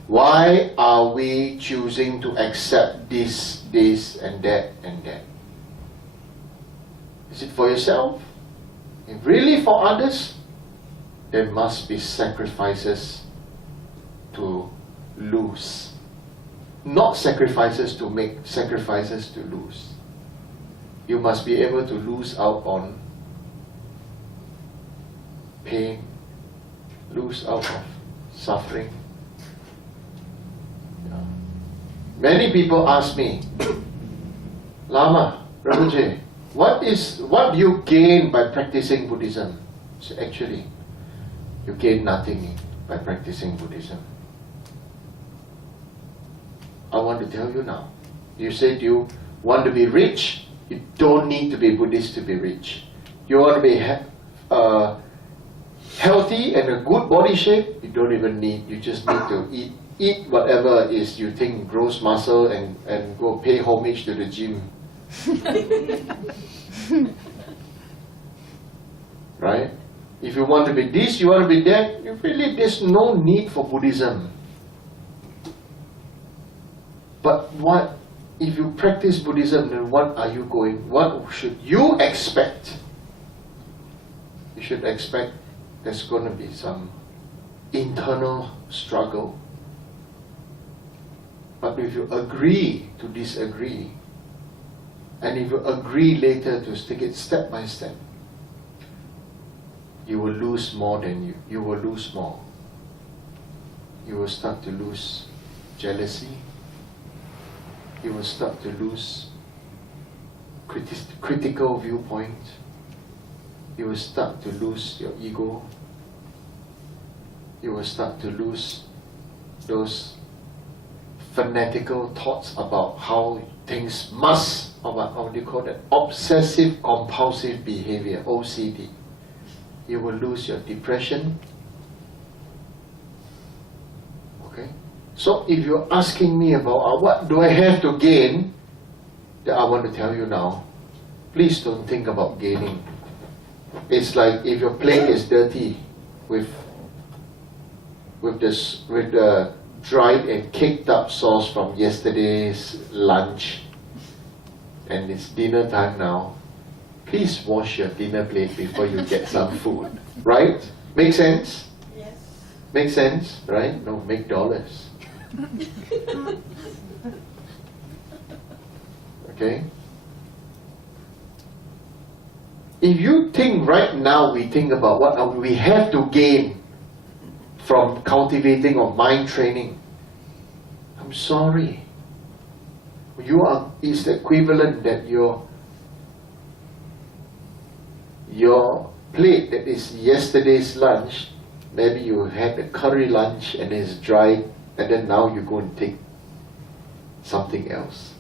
Why are we choosing to accept this, and that, and that? Is it for yourself? If really for others, there must be sacrifices to lose. Not sacrifices to make, sacrifices to lose. you must be able to lose out on pain, lose out of suffering. Yeah. Many people ask me, Lama, Rinpoche, what do you gain by practicing Buddhism? So actually, you gain nothing by practicing Buddhism. I want to tell you now. You said you want to be rich, you don't need to be Buddhist to be rich. You want to be healthy and a good body shape, you don't even need, you just need to eat whatever is you think grows muscle and go pay homage to the gym. Right? If you want to be this, you want to be that, there's no need for Buddhism. But what, if you practice Buddhism, then what should you expect? You should expect there's going to be some internal struggle. But if you agree to disagree, and if you agree later to take it step by step, you will lose more than you will lose more. You will start to lose jealousy. You will start to lose critical viewpoint. You will start to lose your ego. You will start to lose those fanatical thoughts about how things must, or how do you call that? Obsessive compulsive behavior, OCD. You will lose your depression. Okay? So if you're asking me about what do I have to gain, then I want to tell you now, please don't think about gaining. It's like if your plate is dirty with the dried and caked up sauce from yesterday's lunch, and it's dinner time now, please wash your dinner plate before you get some food. Right? Make sense? Yes. Make sense? Right? No, make dollars. Okay? If you think right now, we think about what we have to gain from cultivating or mind training, I'm sorry. It's the equivalent that your plate that is yesterday's lunch, maybe you had a curry lunch and it's dry, and then now you go and take something else.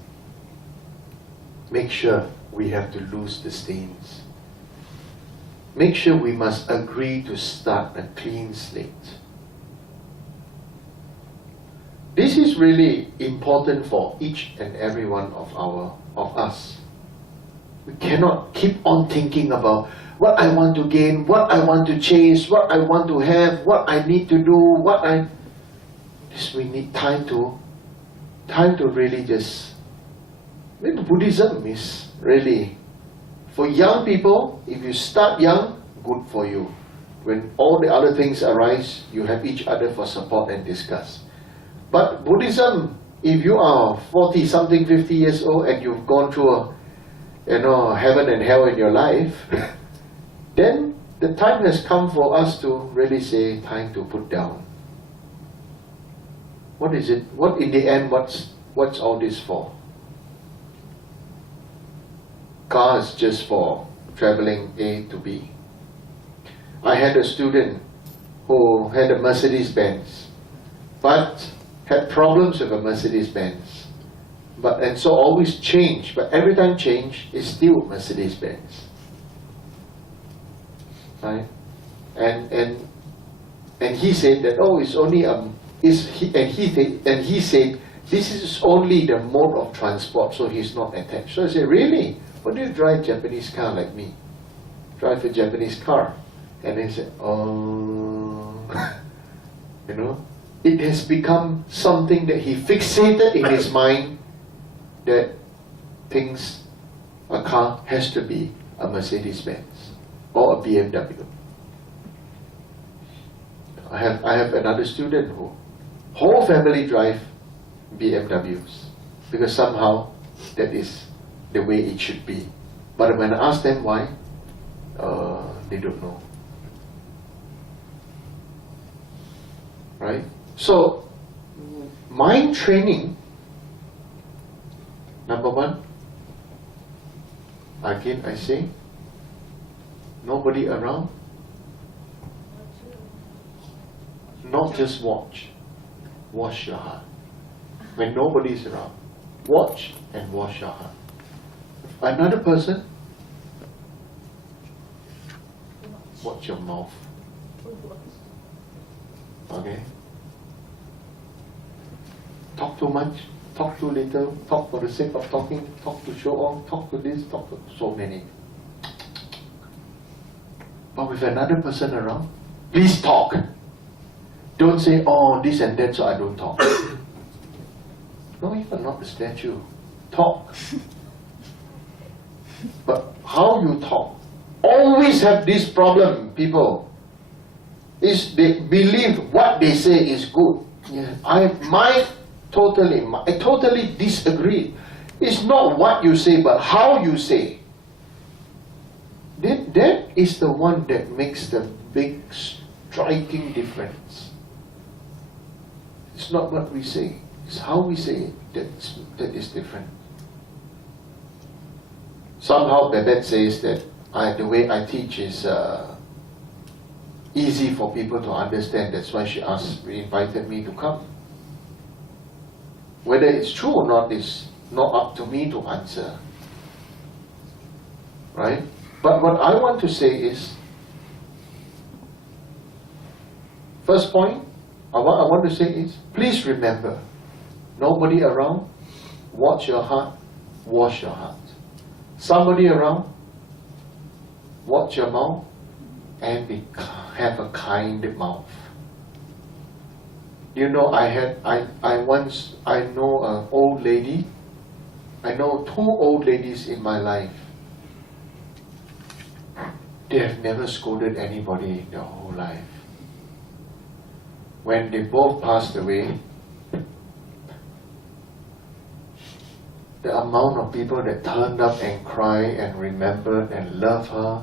Make sure we have to lose the stains. Make sure we must agree to start a clean slate. This is really important for each and every one of us. We cannot keep on thinking about what I want to gain, what I want to chase, what I want to have, what I need to do, we need time to really just. Maybe Buddhism is really for young people. If you start young, good for you. When all the other things arise, you have each other for support and discuss. But Buddhism, if you are 40 something, 50 years old, and you've gone through heaven and hell in your life, then the time has come for us to really say, time to put down. What is it? What in the end, what's all this for? Car is just for traveling A to B. I had a student who had a Mercedes-Benz, but had problems with a Mercedes-Benz. And so always change, but every time change is still Mercedes-Benz. Right? And he said that, it's only he said this is only the mode of transport, so he's not attached. So I said, really? Why do you drive Japanese car like me? Drive a Japanese car. And he said, it has become something that he fixated in his mind, that a car has to be a Mercedes-Benz or a BMW. I have another student who whole family drive BMWs because somehow that is the way it should be. But when I ask them why, they don't know. Right? So, mind training, number one, again I say, nobody around, not just watch, wash your heart. When nobody is around, watch and wash your heart. Another person, watch your mouth. Okay? Talk too much, talk too little, talk for the sake of talking, talk to show off, talk to this, talk to so many. But with another person around, please talk. Don't say, oh, this and that, so I don't talk. No, you are not a statue. Talk. But how you talk? Always have this problem, people. Is they believe what they say is good. Yeah, I totally disagree. It's not what you say, but how you say. That is the one that makes the big striking difference. It's not what we say, it's how we say it that is different. Somehow Babette says that the way I teach is easy for people to understand. That's why she invited me to come. Whether it's true or not is not up to me to answer. Right? But what I want to say is, first point, what I want to say is, please remember, nobody around, watch your heart, wash your heart. Somebody around, watch your mouth, and have a kind mouth. You know, I know an old lady. I know two old ladies in my life. They have never scolded anybody in their whole life. When they both passed away, the amount of people that turned up and cried and remembered and loved her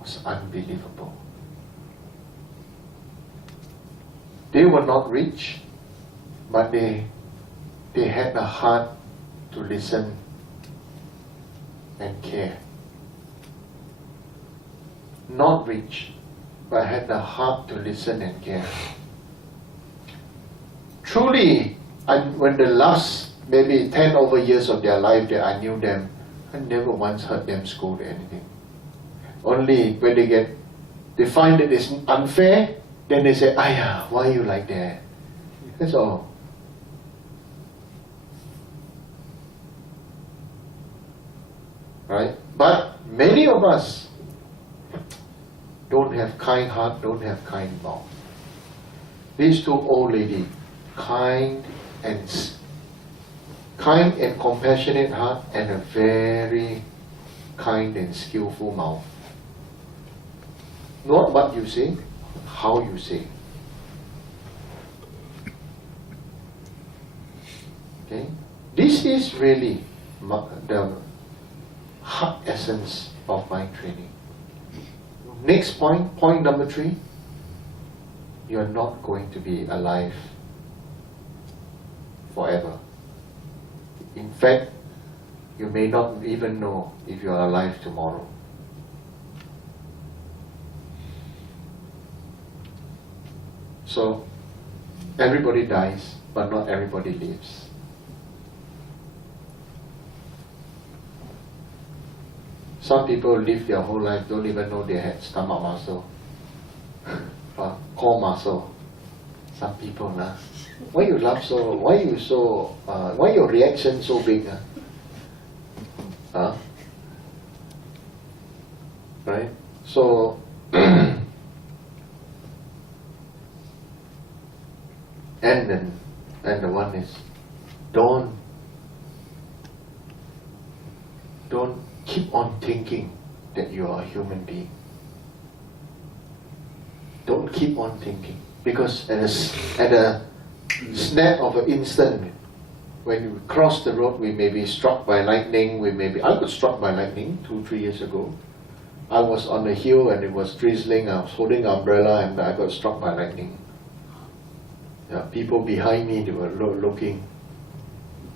was unbelievable. They were not rich, but they had a heart to listen and care. Not rich, but had the heart to listen and care. Truly, when the last maybe 10 over years of their life that I knew them, I never once heard them scold anything. Only when they find that it's unfair, then they say, "Aya, why are you like that?" That's all. Right? But many of us don't have kind heart, don't have kind mouth. These two old ladies, kind and compassionate heart, and a very kind and skillful mouth. Not what you say, how you say. Okay? This is really the heart essence of mind training. Next point number 3, you're not going to be alive forever. In fact, you may not even know if you are alive tomorrow. So, everybody dies, but not everybody lives. Some people live their whole life, don't even know they had stomach muscle, core muscle. Some people, why you laugh so? Why your reaction so big? Right? So, and the one is, don't keep on thinking that you are a human being. Don't keep on thinking, because at a snap of an instant, When we cross the road, we may be struck by lightning. I got struck by lightning 2-3 years ago. I was on the hill and it was drizzling. I was holding an umbrella and I got struck by lightning. Yeah, people behind me, they were looking.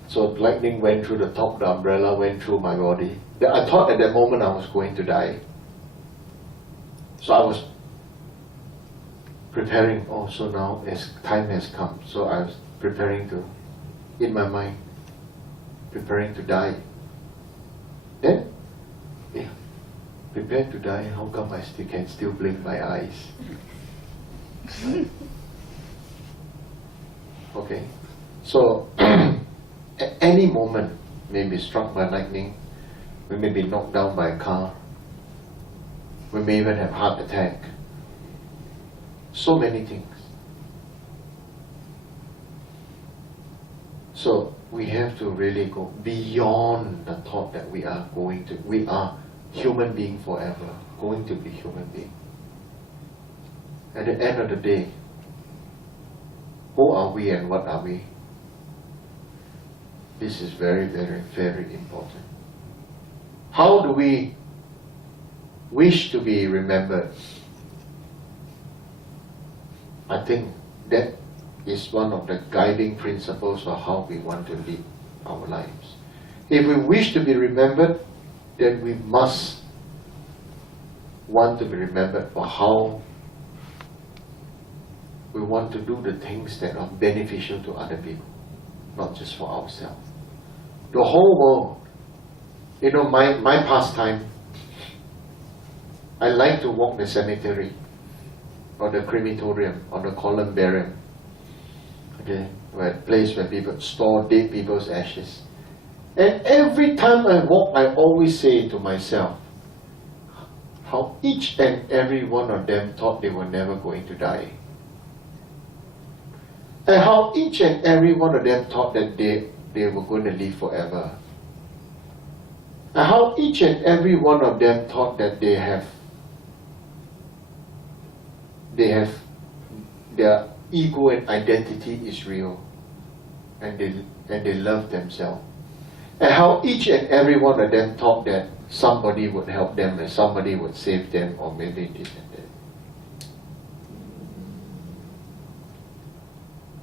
So lightning went through the top of the umbrella, went through my body. I thought at that moment I was going to die. So I was preparing. Oh, so now as time has come. So I was preparing to, in my mind, preparing to die. Then, yeah, prepared to die. How come I can still blink my eyes? Right? Okay, so at any moment, may be struck by lightning, we may be knocked down by a car, we may even have heart attack. So many things. So we have to really go beyond the thought that we are human being forever, going to be human being. At the end of the day, who are we and what are we? This is very, very, very important. How do we wish to be remembered? I think that is one of the guiding principles of how we want to live our lives. If we wish to be remembered, then we must want to be remembered for how we want to do the things that are beneficial to other people, not just for ourselves. The whole world. You know, my pastime, I like to walk the cemetery, or the crematorium, or the columbarium. Okay, where place where people store dead people's ashes. And every time I walk, I always say to myself, how each and every one of them thought they were never going to die. And how each and every one of them thought that they were going to live forever. And how each and every one of them thought that their ego and identity is real, and they love themselves. And how each and every one of them thought that somebody would help them and somebody would save them, or maybe this and that.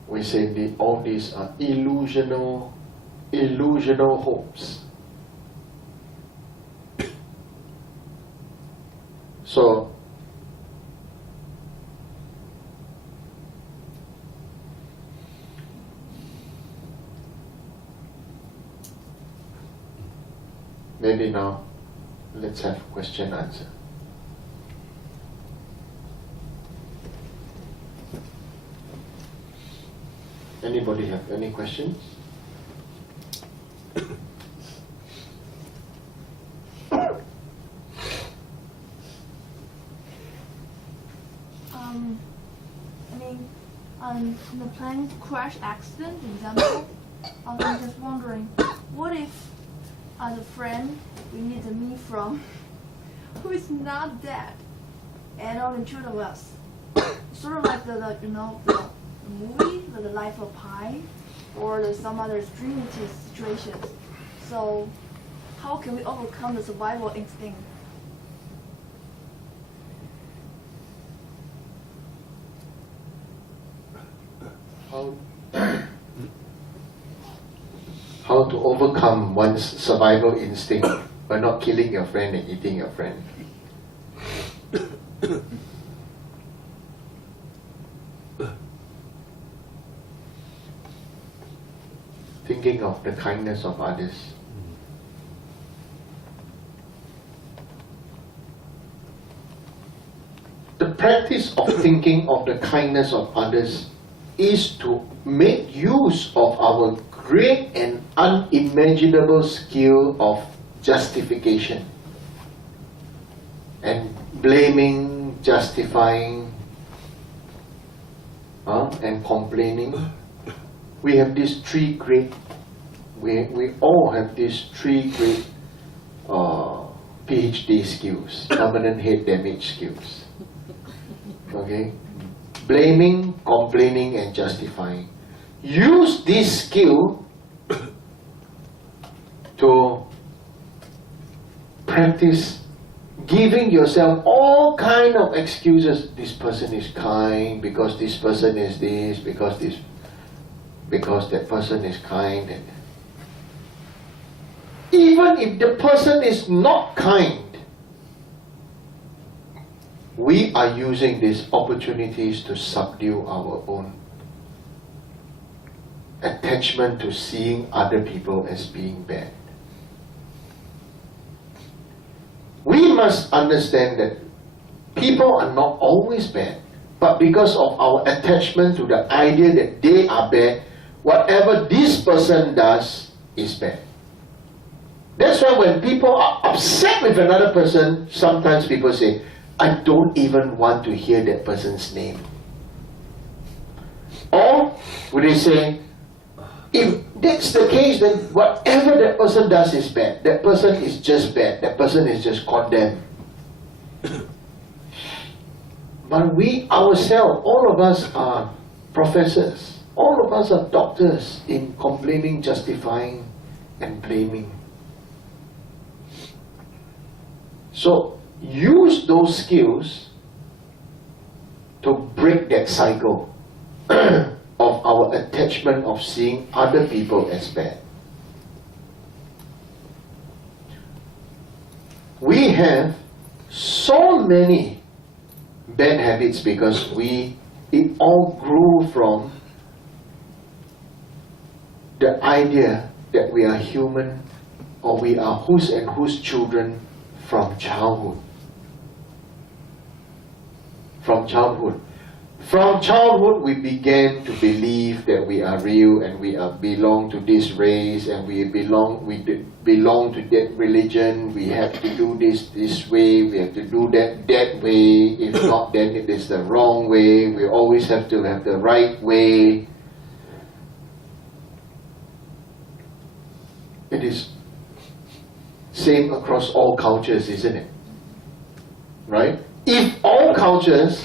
We say all these are illusional hopes. So, maybe now, let's have question answer. Anybody have any questions? In the plane crash accident example, I was just wondering, what if as a friend we need to meet from who is not dead, and only two of us, sort of like the movie, The Life of Pi, or some other extremity situations. So, how can we overcome the survival instinct? How to overcome one's survival instinct by not killing your friend and eating your friend. Thinking of the kindness of others. The practice of thinking of the kindness of others is to make use of our great and unimaginable skill of justification and blaming, justifying, and complaining. We have these three great, we all have these three great PhD skills, permanent head damage skills. Okay? Blaming, complaining, and justifying. Use this skill practice giving yourself all kind of excuses. This person is kind because this person is this, because that person is kind. And even if the person is not kind, we are using these opportunities to subdue our own attachment to seeing other people as being bad. We must understand that people are not always bad, but because of our attachment to the idea that they are bad, whatever this person does is bad. That's why when people are upset with another person, sometimes people say, I don't even want to hear that person's name. Or would they say, if that's the case, then whatever that person does is bad. That person is just bad. That person is just condemned. But we ourselves, all of us are professors. All of us are doctors in complaining, justifying, and blaming. So use those skills to break that cycle of our attachment of seeing other people as bad. We have so many bad habits because it all grew from the idea that we are human, or we are whose and whose children from childhood. From childhood. From childhood, we began to believe that we are real and we belong to this race and we belong to that religion. We have to do this way. We have to do that way. If not, then it is the wrong way. We always have to have the right way. It is same across all cultures, isn't it? Right? If all cultures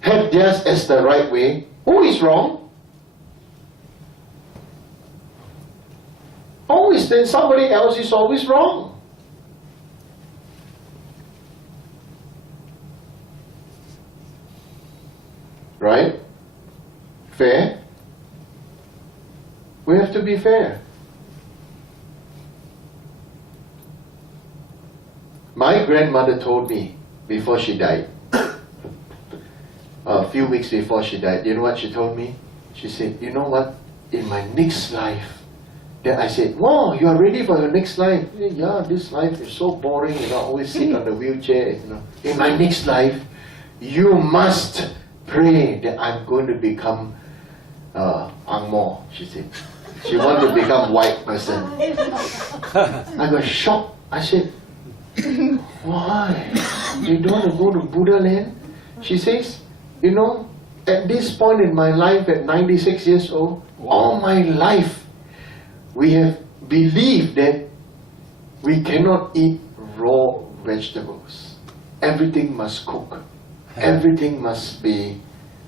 have theirs as the right way, who is wrong? Always, then somebody else is always wrong. Right? Fair? We have to be fair. My grandmother told me before she died, a few weeks before she died, you know what she told me? She said, you know what, in my next life, then I said, wow, you are ready for your next life? Yeah, this life is so boring, always sit on the wheelchair, In my next life, you must pray that I'm going to become Ang Mo, she said. She wanted to become white person. I got shocked. I said, why? You don't want to go to Buddha land? She says, at this point in my life, at 96 years old, all my life, we have believed that we cannot eat raw vegetables. Everything must cook. Everything must be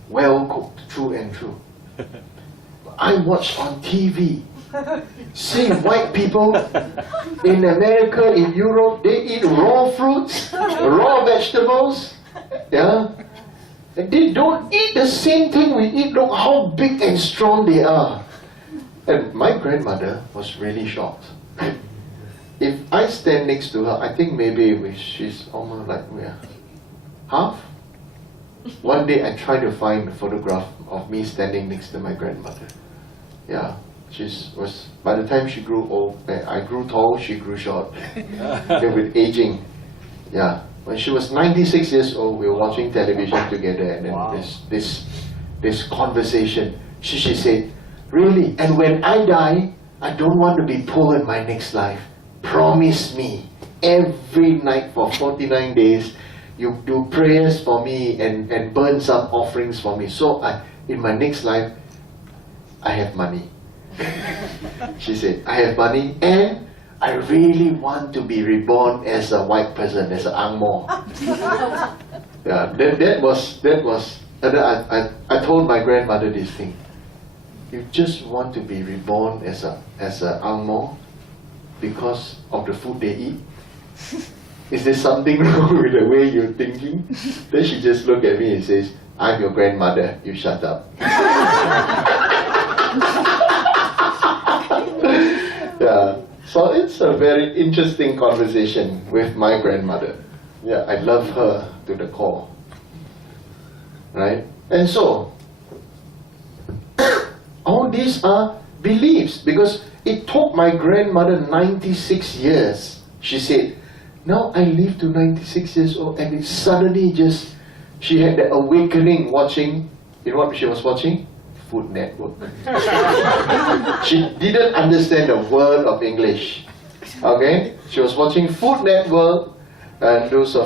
well cooked, true and true. I watch on TV, see white people in America, in Europe, they eat raw fruits, raw vegetables. Yeah? And they don't eat the same thing we eat. Look how big and strong they are. And my grandmother was really shocked. If I stand next to her, I think maybe she's almost like half. One day I tried to find a photograph of me standing next to my grandmother. Yeah, by the time she grew old, I grew tall, she grew short. Then with aging, yeah. When she was 96 years old, we were watching television together, and then this conversation, she said, really, and when I die, I don't want to be poor in my next life. Promise me, every night for 49 days, you do prayers for me and burn some offerings for me. So in my next life, I have money. She said, I have money and I really want to be reborn as a white person, as an Ang Mo. Yeah, that was. And I told my grandmother this thing. You just want to be reborn as a Ang Mo because of the food they eat. is there something wrong with the way you're thinking? Then she just looked at me and says, I'm your grandmother, you shut up. Yeah, so it's a very interesting conversation with my grandmother. Yeah, I love her to the core. Right? And so, all these are beliefs, because it took my grandmother 96 years. She said, now I live to 96 years old, and it suddenly just, she had the awakening watching, you know what she was watching? Food Network. She didn't understand a word of English. Okay? She was watching Food Network, and there was a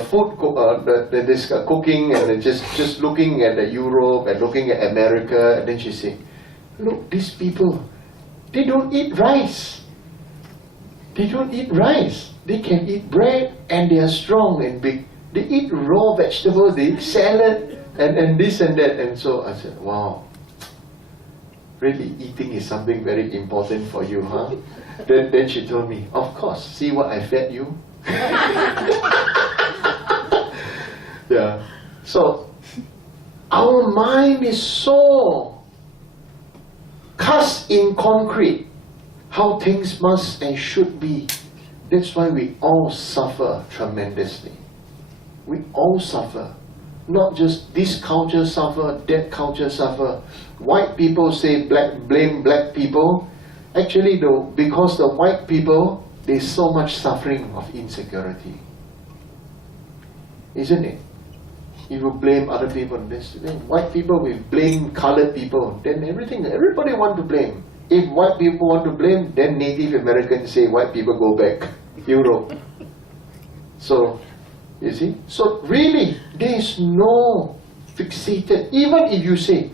this cooking, and then just looking at Europe and looking at America, and then she said, look, these people, they don't eat rice. They don't eat rice. They can eat bread, and they are strong and big. They eat raw vegetables, they eat salad, and this and that. And so I said, wow, really eating is something very important for you, huh? Then she told me, of course, see what I fed you? Yeah. So, our mind is so cast in concrete how things must and should be. That's why we all suffer tremendously. We all suffer. Not just this culture suffer, that culture suffer. White people say blame black people. Actually though, because the white people, there's so much suffering of insecurity. Isn't it? If you blame other people, then white people will blame colored people, then everybody want to blame. If white people want to blame, then Native Americans say white people go back Europe. So, you see? So really, there is no fixated, even if you say,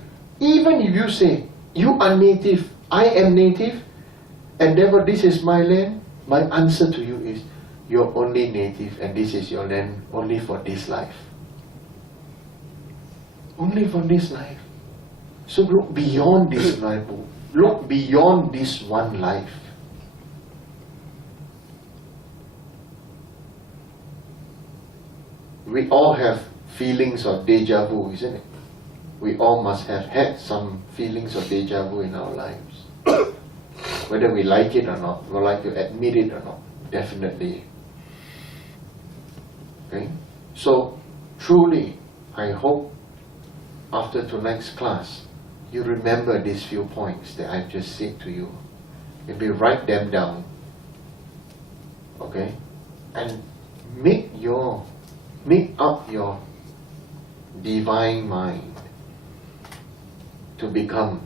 you are native, I am native, and therefore this is my land, my answer to you is, you're only native and this is your land only for this life. Only for this life. So look beyond this life. Look beyond this one life. We all have feelings of deja vu, isn't it? We all must have had some feelings of deja vu in our lives. Whether we like it or not, we like to admit it or not, definitely. Okay? So, truly, I hope after tonight's class, you remember these few points that I've just said to you. Maybe write them down. Okay? And make up your divine mind to become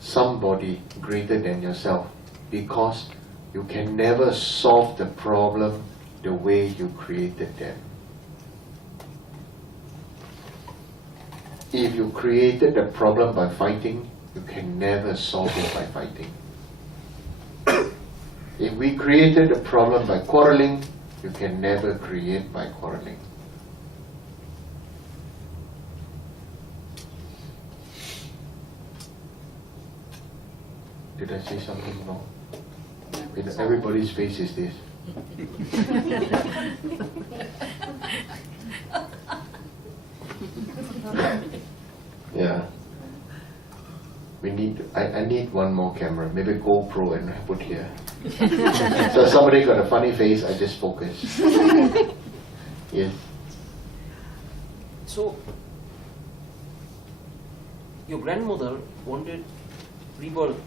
somebody greater than yourself, because you can never solve the problem the way you created them. If you created the problem by fighting, you can never solve it by fighting. If we created the problem by quarreling, you can never create by quarreling. Did I say something wrong? Everybody's face is this. Yeah. I need one more camera, maybe GoPro and put here. So somebody got a funny face, I just focus. Yes. So, your grandmother wanted rebirth.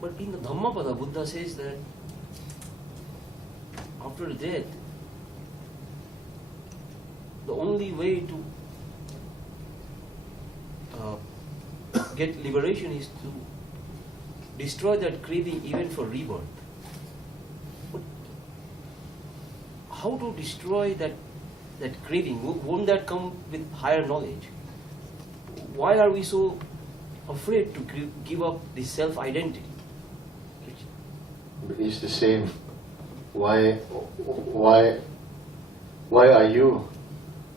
But in the Dhammapada, Buddha says that after death, the only way to get liberation is to destroy that craving even for rebirth. But how to destroy that craving? Won't that come with higher knowledge? Why are we so afraid to give up this self-identity? It's the same. Why are you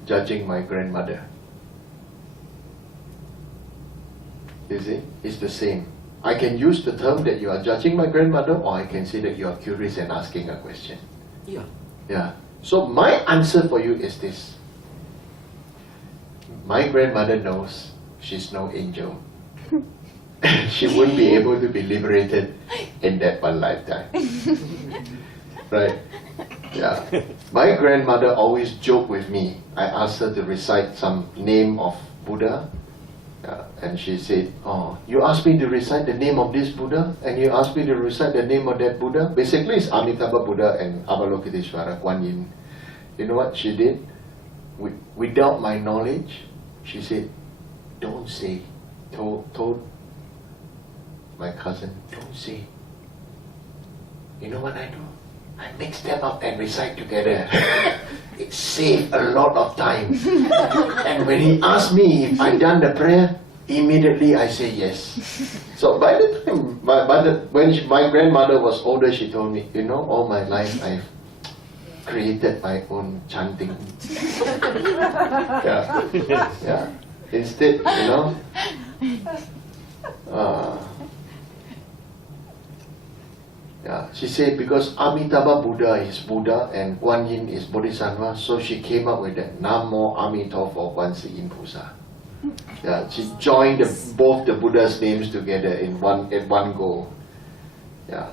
judging my grandmother? You see, it's the same. I can use the term that you are judging my grandmother, or I can say that you are curious and asking a question. Yeah. Yeah. So my answer for you is this. My grandmother knows she's no angel. She wouldn't be able to be liberated in that one lifetime. Right? Yeah. My grandmother always joked with me. I asked her to recite some name of Buddha. And she said, "Oh, you asked me to recite the name of this Buddha, and you asked me to recite the name of that Buddha." Basically, it's Amitabha Buddha and Avalokiteshvara, Kuan Yin. You know what she did? Without my knowledge, she said, "Don't say." Told my cousin, "Don't say." You know what I do? I mix them up and recite together. It saved a lot of time. And when he asked me if I done the prayer, immediately I say yes. So by the time, when my grandmother was older, she told me, "You know, all my life I've created my own chanting." Yeah, yeah. Instead, you know, yeah, she said because Amitabha Buddha is Buddha and Kuan Yin is Bodhisattva, so she came up with that Namo Amitabha Kwan Yin Pusa. Yeah, she joined both the Buddha's names together in one go. Yeah.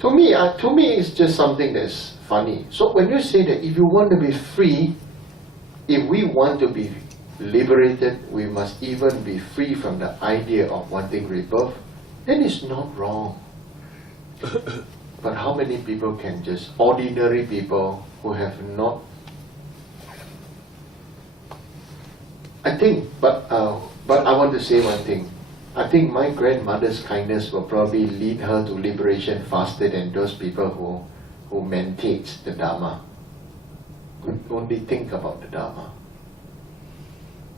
To me, it's just something that's funny. So when you say that if you want to be free, if we want to be liberated, we must even be free from the idea of wanting rebirth, then it's not wrong. But how many people can just, ordinary people who have not, I think, but I want to say one thing. I think my grandmother's kindness will probably lead her to liberation faster than those people who maintains the Dharma, who only think about the Dharma.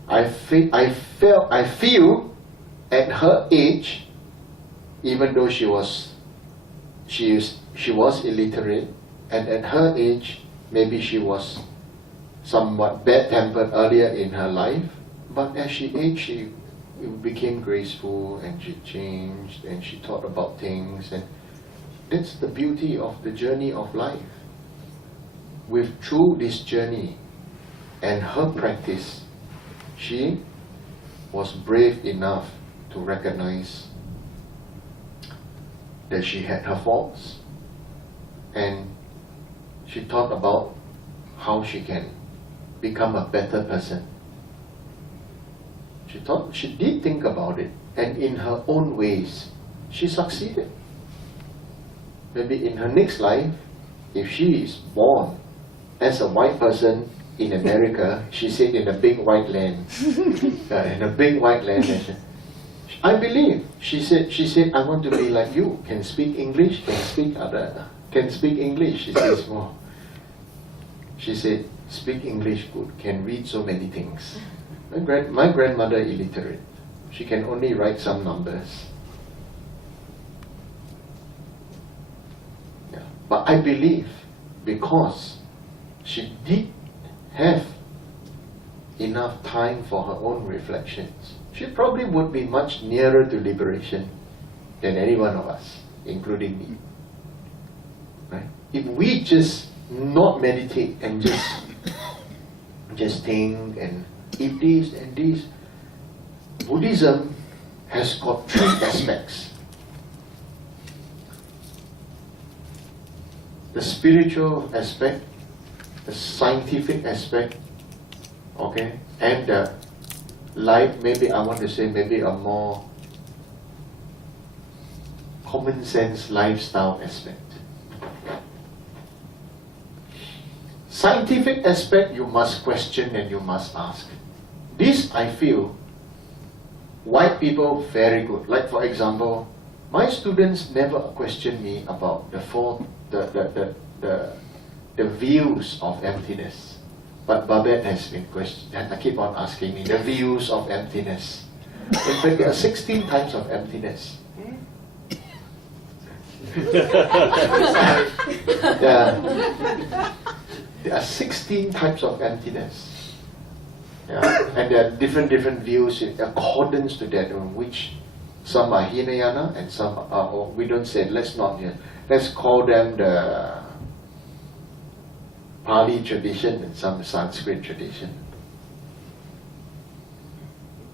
I feel at her age, even though she was illiterate, and at her age, maybe she was somewhat bad-tempered earlier in her life, but as she aged, she became graceful, and she changed, and she thought about things, and that's the beauty of the journey of life. Through this journey and her practice, she was brave enough to recognize that she had her faults, and she thought about how she can become a better person. She did think about it, and in her own ways, she succeeded. Maybe in her next life, if she is born as a white person in America, she said in a big white land, in a big white land, I believe, she said, "I want to be like you, can speak English, can speak English." She says, "Oh." She said, "Speak English good, can read so many things." My grandmother illiterate. She can only write some numbers. Yeah. But I believe because she did have enough time for her own reflections, she probably would be much nearer to liberation than any one of us, including me. Right? If we just not meditate and just think and eat this and this, Buddhism has got three aspects. The spiritual aspect, the scientific aspect, okay, and the life, maybe I want to say maybe a more common sense lifestyle aspect. Scientific aspect, you must question and you must ask. This I feel white people very good. Like for example, my students never question me about the views of emptiness. But Babette has been questioned. I keep on asking me the views of emptiness. In fact, there are 16 types of emptiness. There are 16 types of emptiness. Yeah. And there are different views in accordance to that, on which Some are Hinayana and some are, oh, we don't say, let's call them the Pali tradition and some Sanskrit tradition.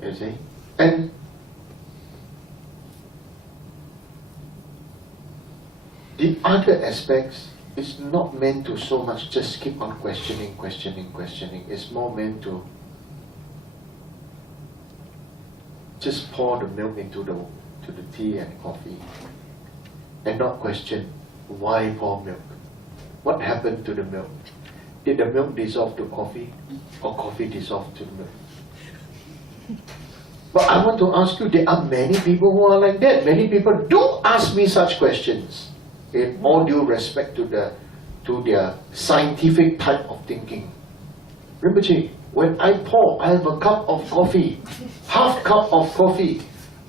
You see? And the other aspects is not meant to so much just keep on questioning. It's more meant to just pour the milk into the tea and coffee and not question why pour milk. What happened to the milk? Did the milk dissolve to coffee or coffee dissolve to the milk? But I want to ask you, there are many people who are like that. Many people do ask me such questions. In all due respect to their scientific type of thinking. Rinpoche, when I have a cup of coffee, half cup of coffee,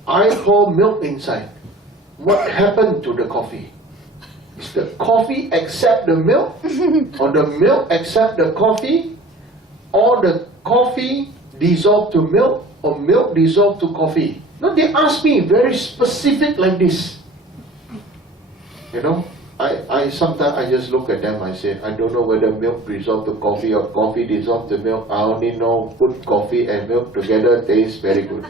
I pour milk inside. What happened to the coffee? Is the coffee accept the milk? Or the milk accept the coffee? Or the coffee dissolve to milk? Or milk dissolve to coffee? No, they ask me very specific like this. You know, I sometimes I just look at them, I say, I don't know whether milk dissolved to coffee or coffee dissolved to milk. I only know put coffee and milk together tastes very good.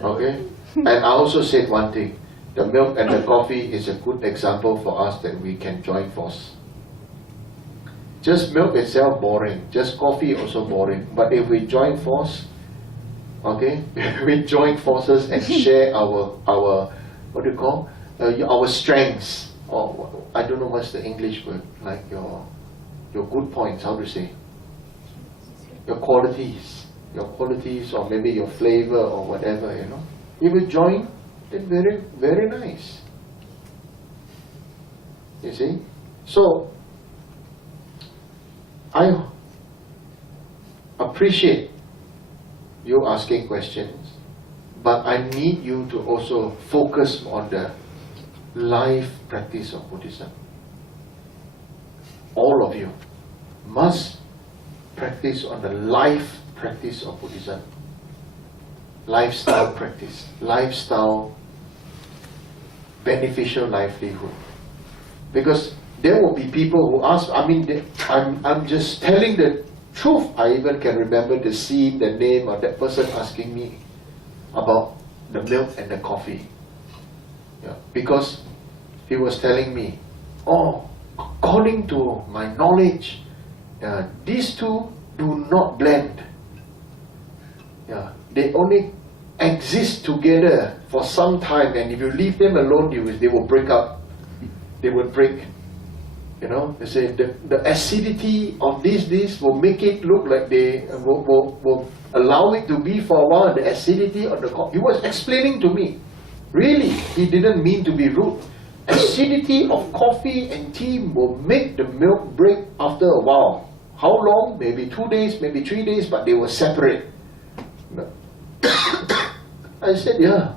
Okay? And I also said one thing, the milk and the coffee is a good example for us that we can join force. Just milk itself boring, just coffee also boring. But if we join force, okay, we join forces and share our what do you call our strengths, or I don't know what's the English word, like your good points, how to say, your qualities, or maybe your flavor or whatever, you know. If we join, then very, very nice. You see? So I appreciate you asking questions, but I need you to also focus on the life practice of Buddhism. All of you must practice on the life practice of Buddhism. Lifestyle practice, lifestyle, beneficial livelihood. Because there will be people who ask, I'm just telling the truth. I even can remember the scene, the name of that person asking me about the milk and the coffee. Yeah, because he was telling me, oh, according to my knowledge, these two do not blend. Yeah, they only exist together for some time, and if you leave them alone, they will break up. They will break. You know, they say the acidity of this will make it look like they will allow it to be for a while. The acidity of the coffee. He was explaining to me. Really, he didn't mean to be rude. Acidity of coffee and tea will make the milk break after a while. How long? Maybe 2 days, maybe 3 days, but they will separate. I said, yeah,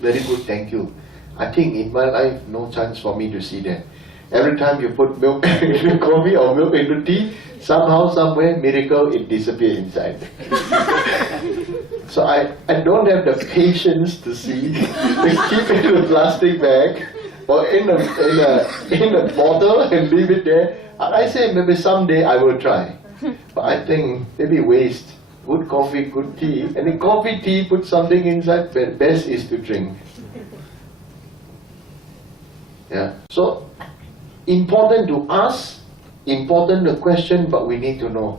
very good, thank you. I think in my life, no chance for me to see that. Every time you put milk into coffee or milk into tea, somehow, somewhere, miracle, it disappears inside. So I don't have the patience to see, to keep it in a plastic bag or in a bottle and leave it there. I say maybe someday I will try. But I think maybe waste. Good coffee, good tea. And in coffee, tea, put something inside, but best is to drink. Yeah. So, important to ask, important to question, but we need to know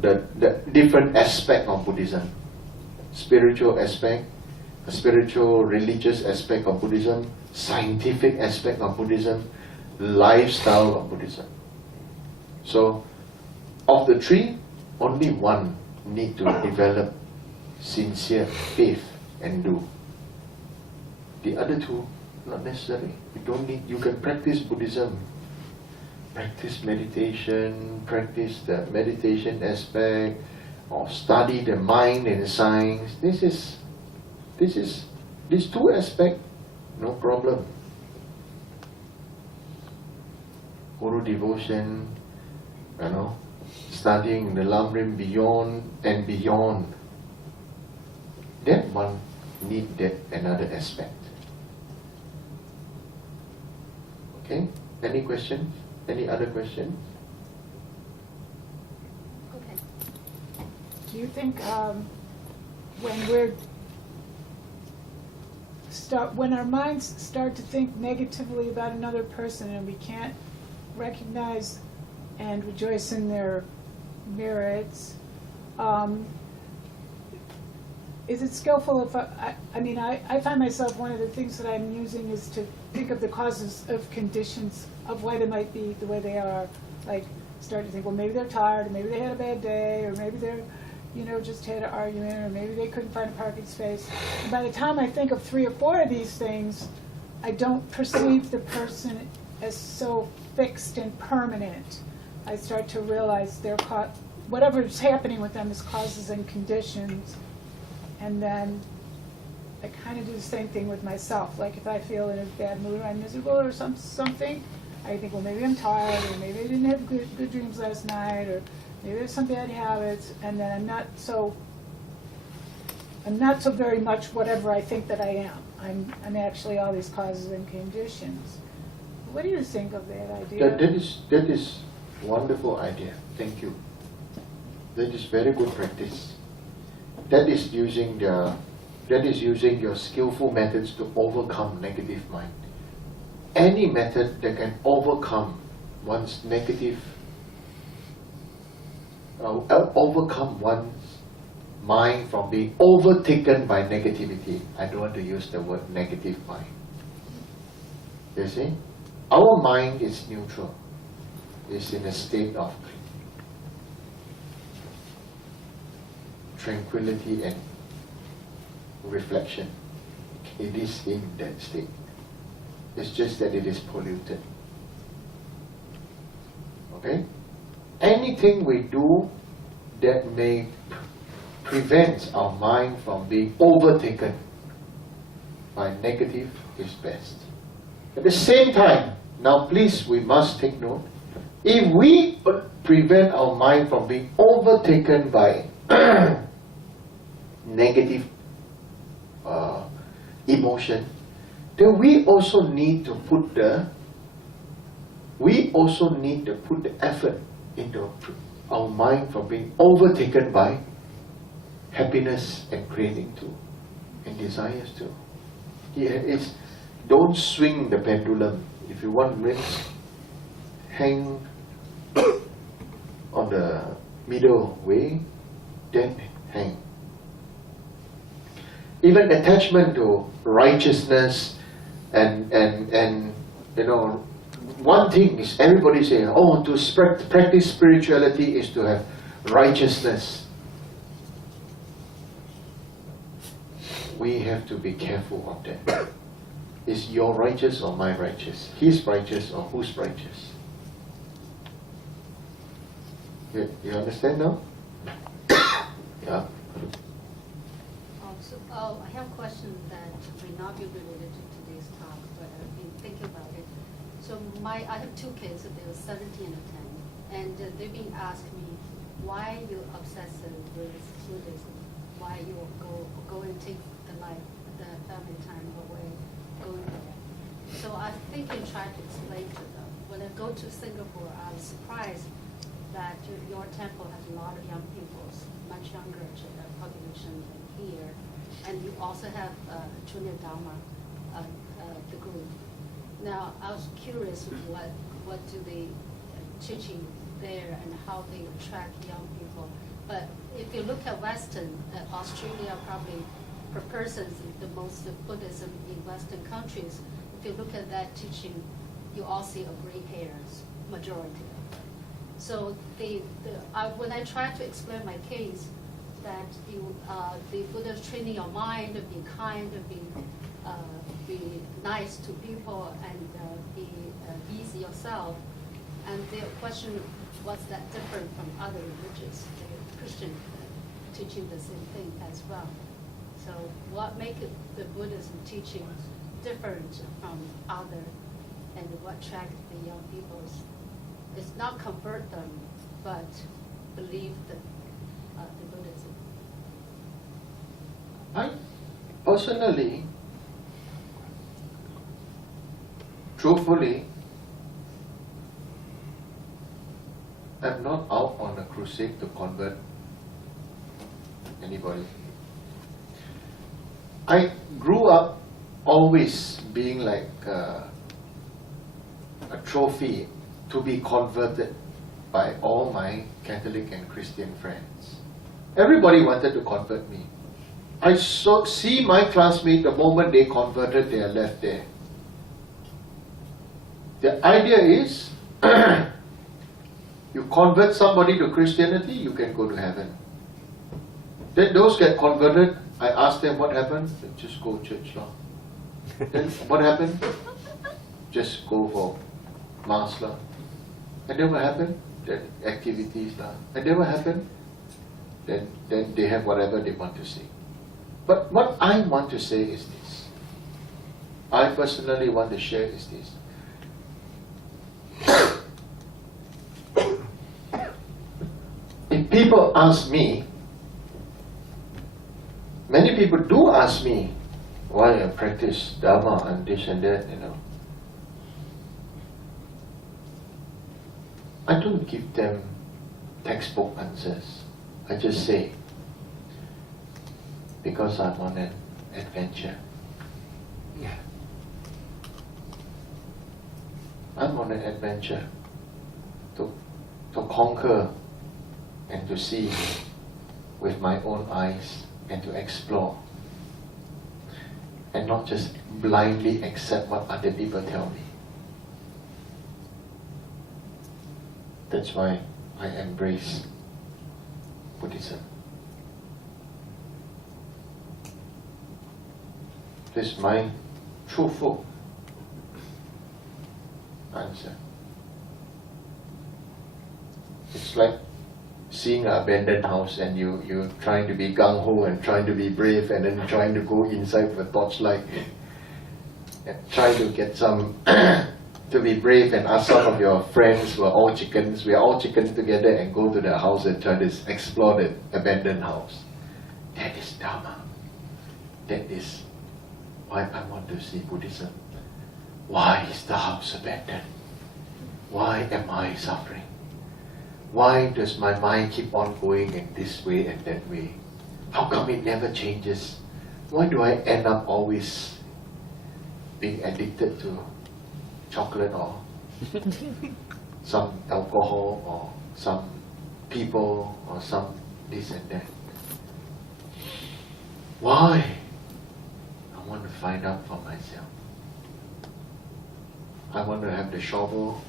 the different aspect of Buddhism. Spiritual aspect, a spiritual religious aspect of Buddhism, scientific aspect of Buddhism, lifestyle of Buddhism. So, of the three, only one need to develop sincere faith and do. The other two, not necessary. You don't need. You can practice Buddhism, practice meditation, practice the meditation aspect, or study the mind and science. These two aspects, no problem. Guru devotion, you know, studying the Lamrim beyond and beyond, that one need that another aspect. Okay? Any questions? Any other questions? Okay. Do you think when our minds start to think negatively about another person and we can't recognize and rejoice in their merits, is it skillful if I find myself, one of the things that I'm using is to think of the causes of conditions of why they might be the way they are. Like, start to think, well, maybe they're tired, or maybe they had a bad day, or maybe they're, just had an argument, or maybe they couldn't find a parking space. And by the time I think of 3 or 4 of these things, I don't perceive the person as so fixed and permanent. I start to realize whatever's happening with them is causes and conditions. And then I kind of do the same thing with myself. Like, if I feel in a bad mood or I'm miserable or something, I think, well, maybe I'm tired, or maybe I didn't have good dreams last night, or maybe there's some bad habits, and then I'm not so very much whatever I think that I am. I'm actually all these causes and conditions. What do you think of that idea? That is wonderful idea. Thank you. That is very good practice. That is using your skillful methods to overcome negative mind. Any method that can overcome one's negative, overcome one's mind from being overtaken by negativity. I don't want to use the word negative mind. You see? Our mind is neutral. It's in a state of tranquility and reflection. It is in that state. It's just that it is polluted. Okay? Anything we do that may prevent our mind from being overtaken by negative is best. At the same time, now please, we must take note, if we prevent our mind from being overtaken by negative emotion, then we also need to put the effort into our mind from being overtaken by happiness and craving too, and desires too. Don't swing the pendulum. If you want rings, hang on the middle way, then hang. Even attachment to righteousness and one thing is everybody say, to practice spirituality is to have righteousness. We have to be careful of that. Is your righteous or my righteous? His righteous or who's righteous? You understand now? Yeah. I have a question that may not be related to today's talk, but I've been thinking about it. So I have 2 kids, they're 17 and 10, and they've been asking me, why you obsessed with Buddhism? Why you go and take the family time away, going there? So I think I tried to explain to them. When I go to Singapore, I was surprised that your temple has a lot of young people, much younger population than here. And you also have Junior Dharma, the group. Now, I was curious what do they teaching there and how they attract young people. But if you look at Western, Australia probably per person the most Buddhism in Western countries. If you look at that teaching, you all see a gray hairs majority of them. So when I try to explain my case, that the Buddha is training your mind to be kind, to be nice to people, and be easy yourself. And the question, what's that different from other religions? The Christian teaching the same thing as well. So what makes the Buddhism teaching different from other, and what attracts the young people? It's not convert them, but believe the Buddhism? I personally, truthfully, I'm not out on a crusade to convert anybody. I grew up always being like a trophy to be converted by all my Catholic and Christian friends. Everybody wanted to convert me. I see my classmates, the moment they converted, they are left there. The idea is, you convert somebody to Christianity, you can go to heaven. Then those get converted, I ask them what happened, they just go to church now. Then what happened? Just go for mass lah. And then what happened? Then activities lah. And then what happened? Then they have whatever they want to say. But what I want to say is this. I personally want to share is this. If people ask me, many people do ask me why I practice Dharma and this and that, I don't give them textbook answers. I just say, because I'm on an adventure. Yeah. I'm on an adventure to conquer and to see with my own eyes and to explore and not just blindly accept what other people tell me. That's why I embrace Buddhism. This is my truthful answer. It's like seeing an abandoned house and you're trying to be gung-ho and trying to be brave and then trying to go inside with a torchlight and trying to get some to be brave and ask some of your friends who are all chickens, we are all chickens together and go to the house and try to explore the abandoned house. That is Dharma. That is why I want to see Buddhism. Why is the house abandoned? Why am I suffering? Why does my mind keep on going in this way and that way? How come it never changes? Why do I end up always being addicted to chocolate or some alcohol or some people or some this and that? Why? I want to find out for myself. I want to have the shovel,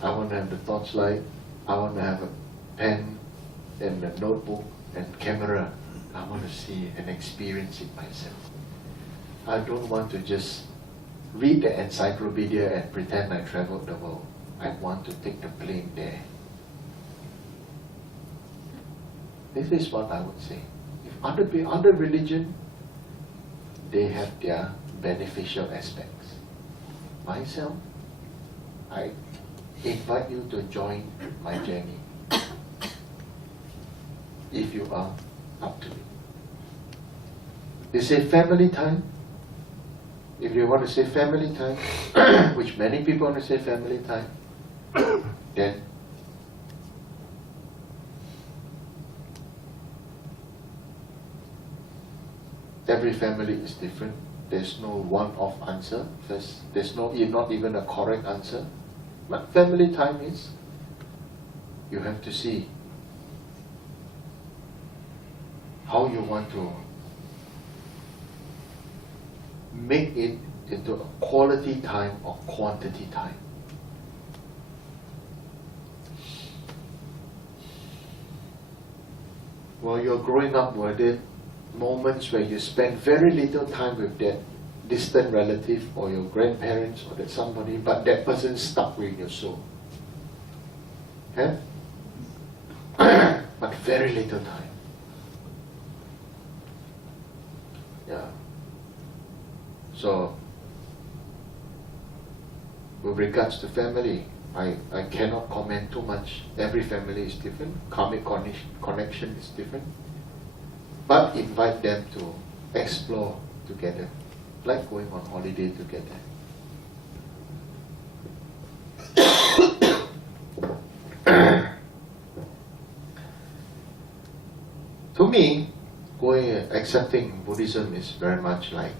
I want to have the torchlight, I want to have a pen and a notebook and camera. I want to see and experience it myself. I don't want to just read the encyclopedia and pretend I traveled the world. I want to take the plane there. This is what I would say. If other religion, they have their beneficial aspects. Myself, I invite you to join my journey. If you are up to it. You say family time. If you want to say family time, which many people want to say family time, then every family is different. There's no one-off answer. There's not even a correct answer. But family time is, you have to see how you want to make it into a quality time or quantity time. While you're growing up, were there moments where you spend very little time with that distant relative or your grandparents or that somebody, but that person stuck with your soul? Huh? But very little time. Yeah. So, with regards to family, I cannot comment too much. Every family is different. Karmic connection is different. But invite them to explore together, like going on holiday together. To me, accepting Buddhism is very much like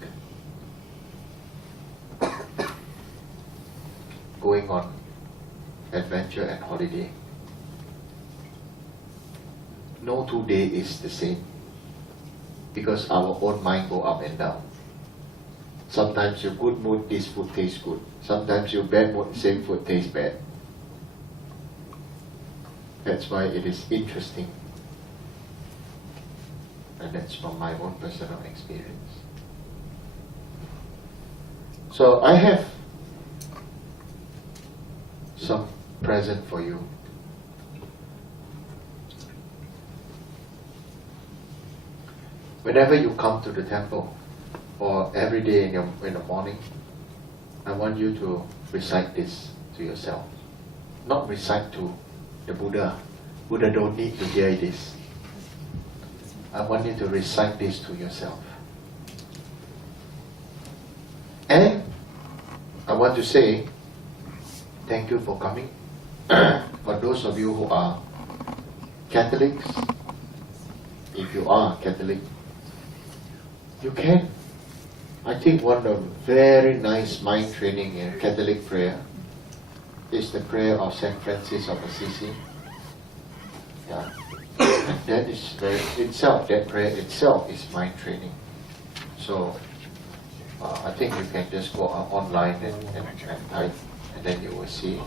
going on adventure and holiday. No 2 days is the same, because our own mind go up and down. Sometimes your good mood, this food tastes good. Sometimes your bad mood, same food tastes bad. That's why it is interesting. And that's from my own personal experience. So I have some present for you. Whenever you come to the temple, or every day in the morning, I want you to recite this to yourself. Not recite to the Buddha. Buddha don't need to hear this. I want you to recite this to yourself. And I want to say, thank you for coming. For those of you who are Catholics, if you are Catholic, you can. I think one of the very nice mind training in Catholic prayer is the prayer of Saint Francis of Assisi. Yeah. And that is that prayer itself is mind training. So I think you can just go online and type, and then you will see.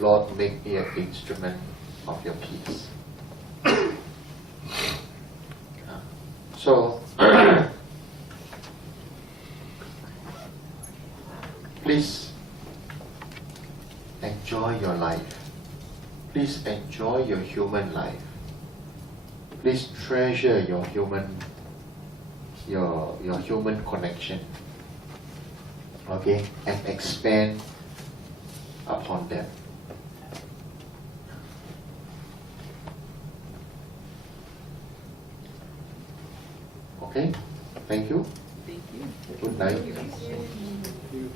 Lord, make me an instrument of your peace. So, please enjoy your life. Please enjoy your human life. Please treasure your human connection. Okay? And expand upon them. Okay? Thank you. Thank you. Good night. Thank you.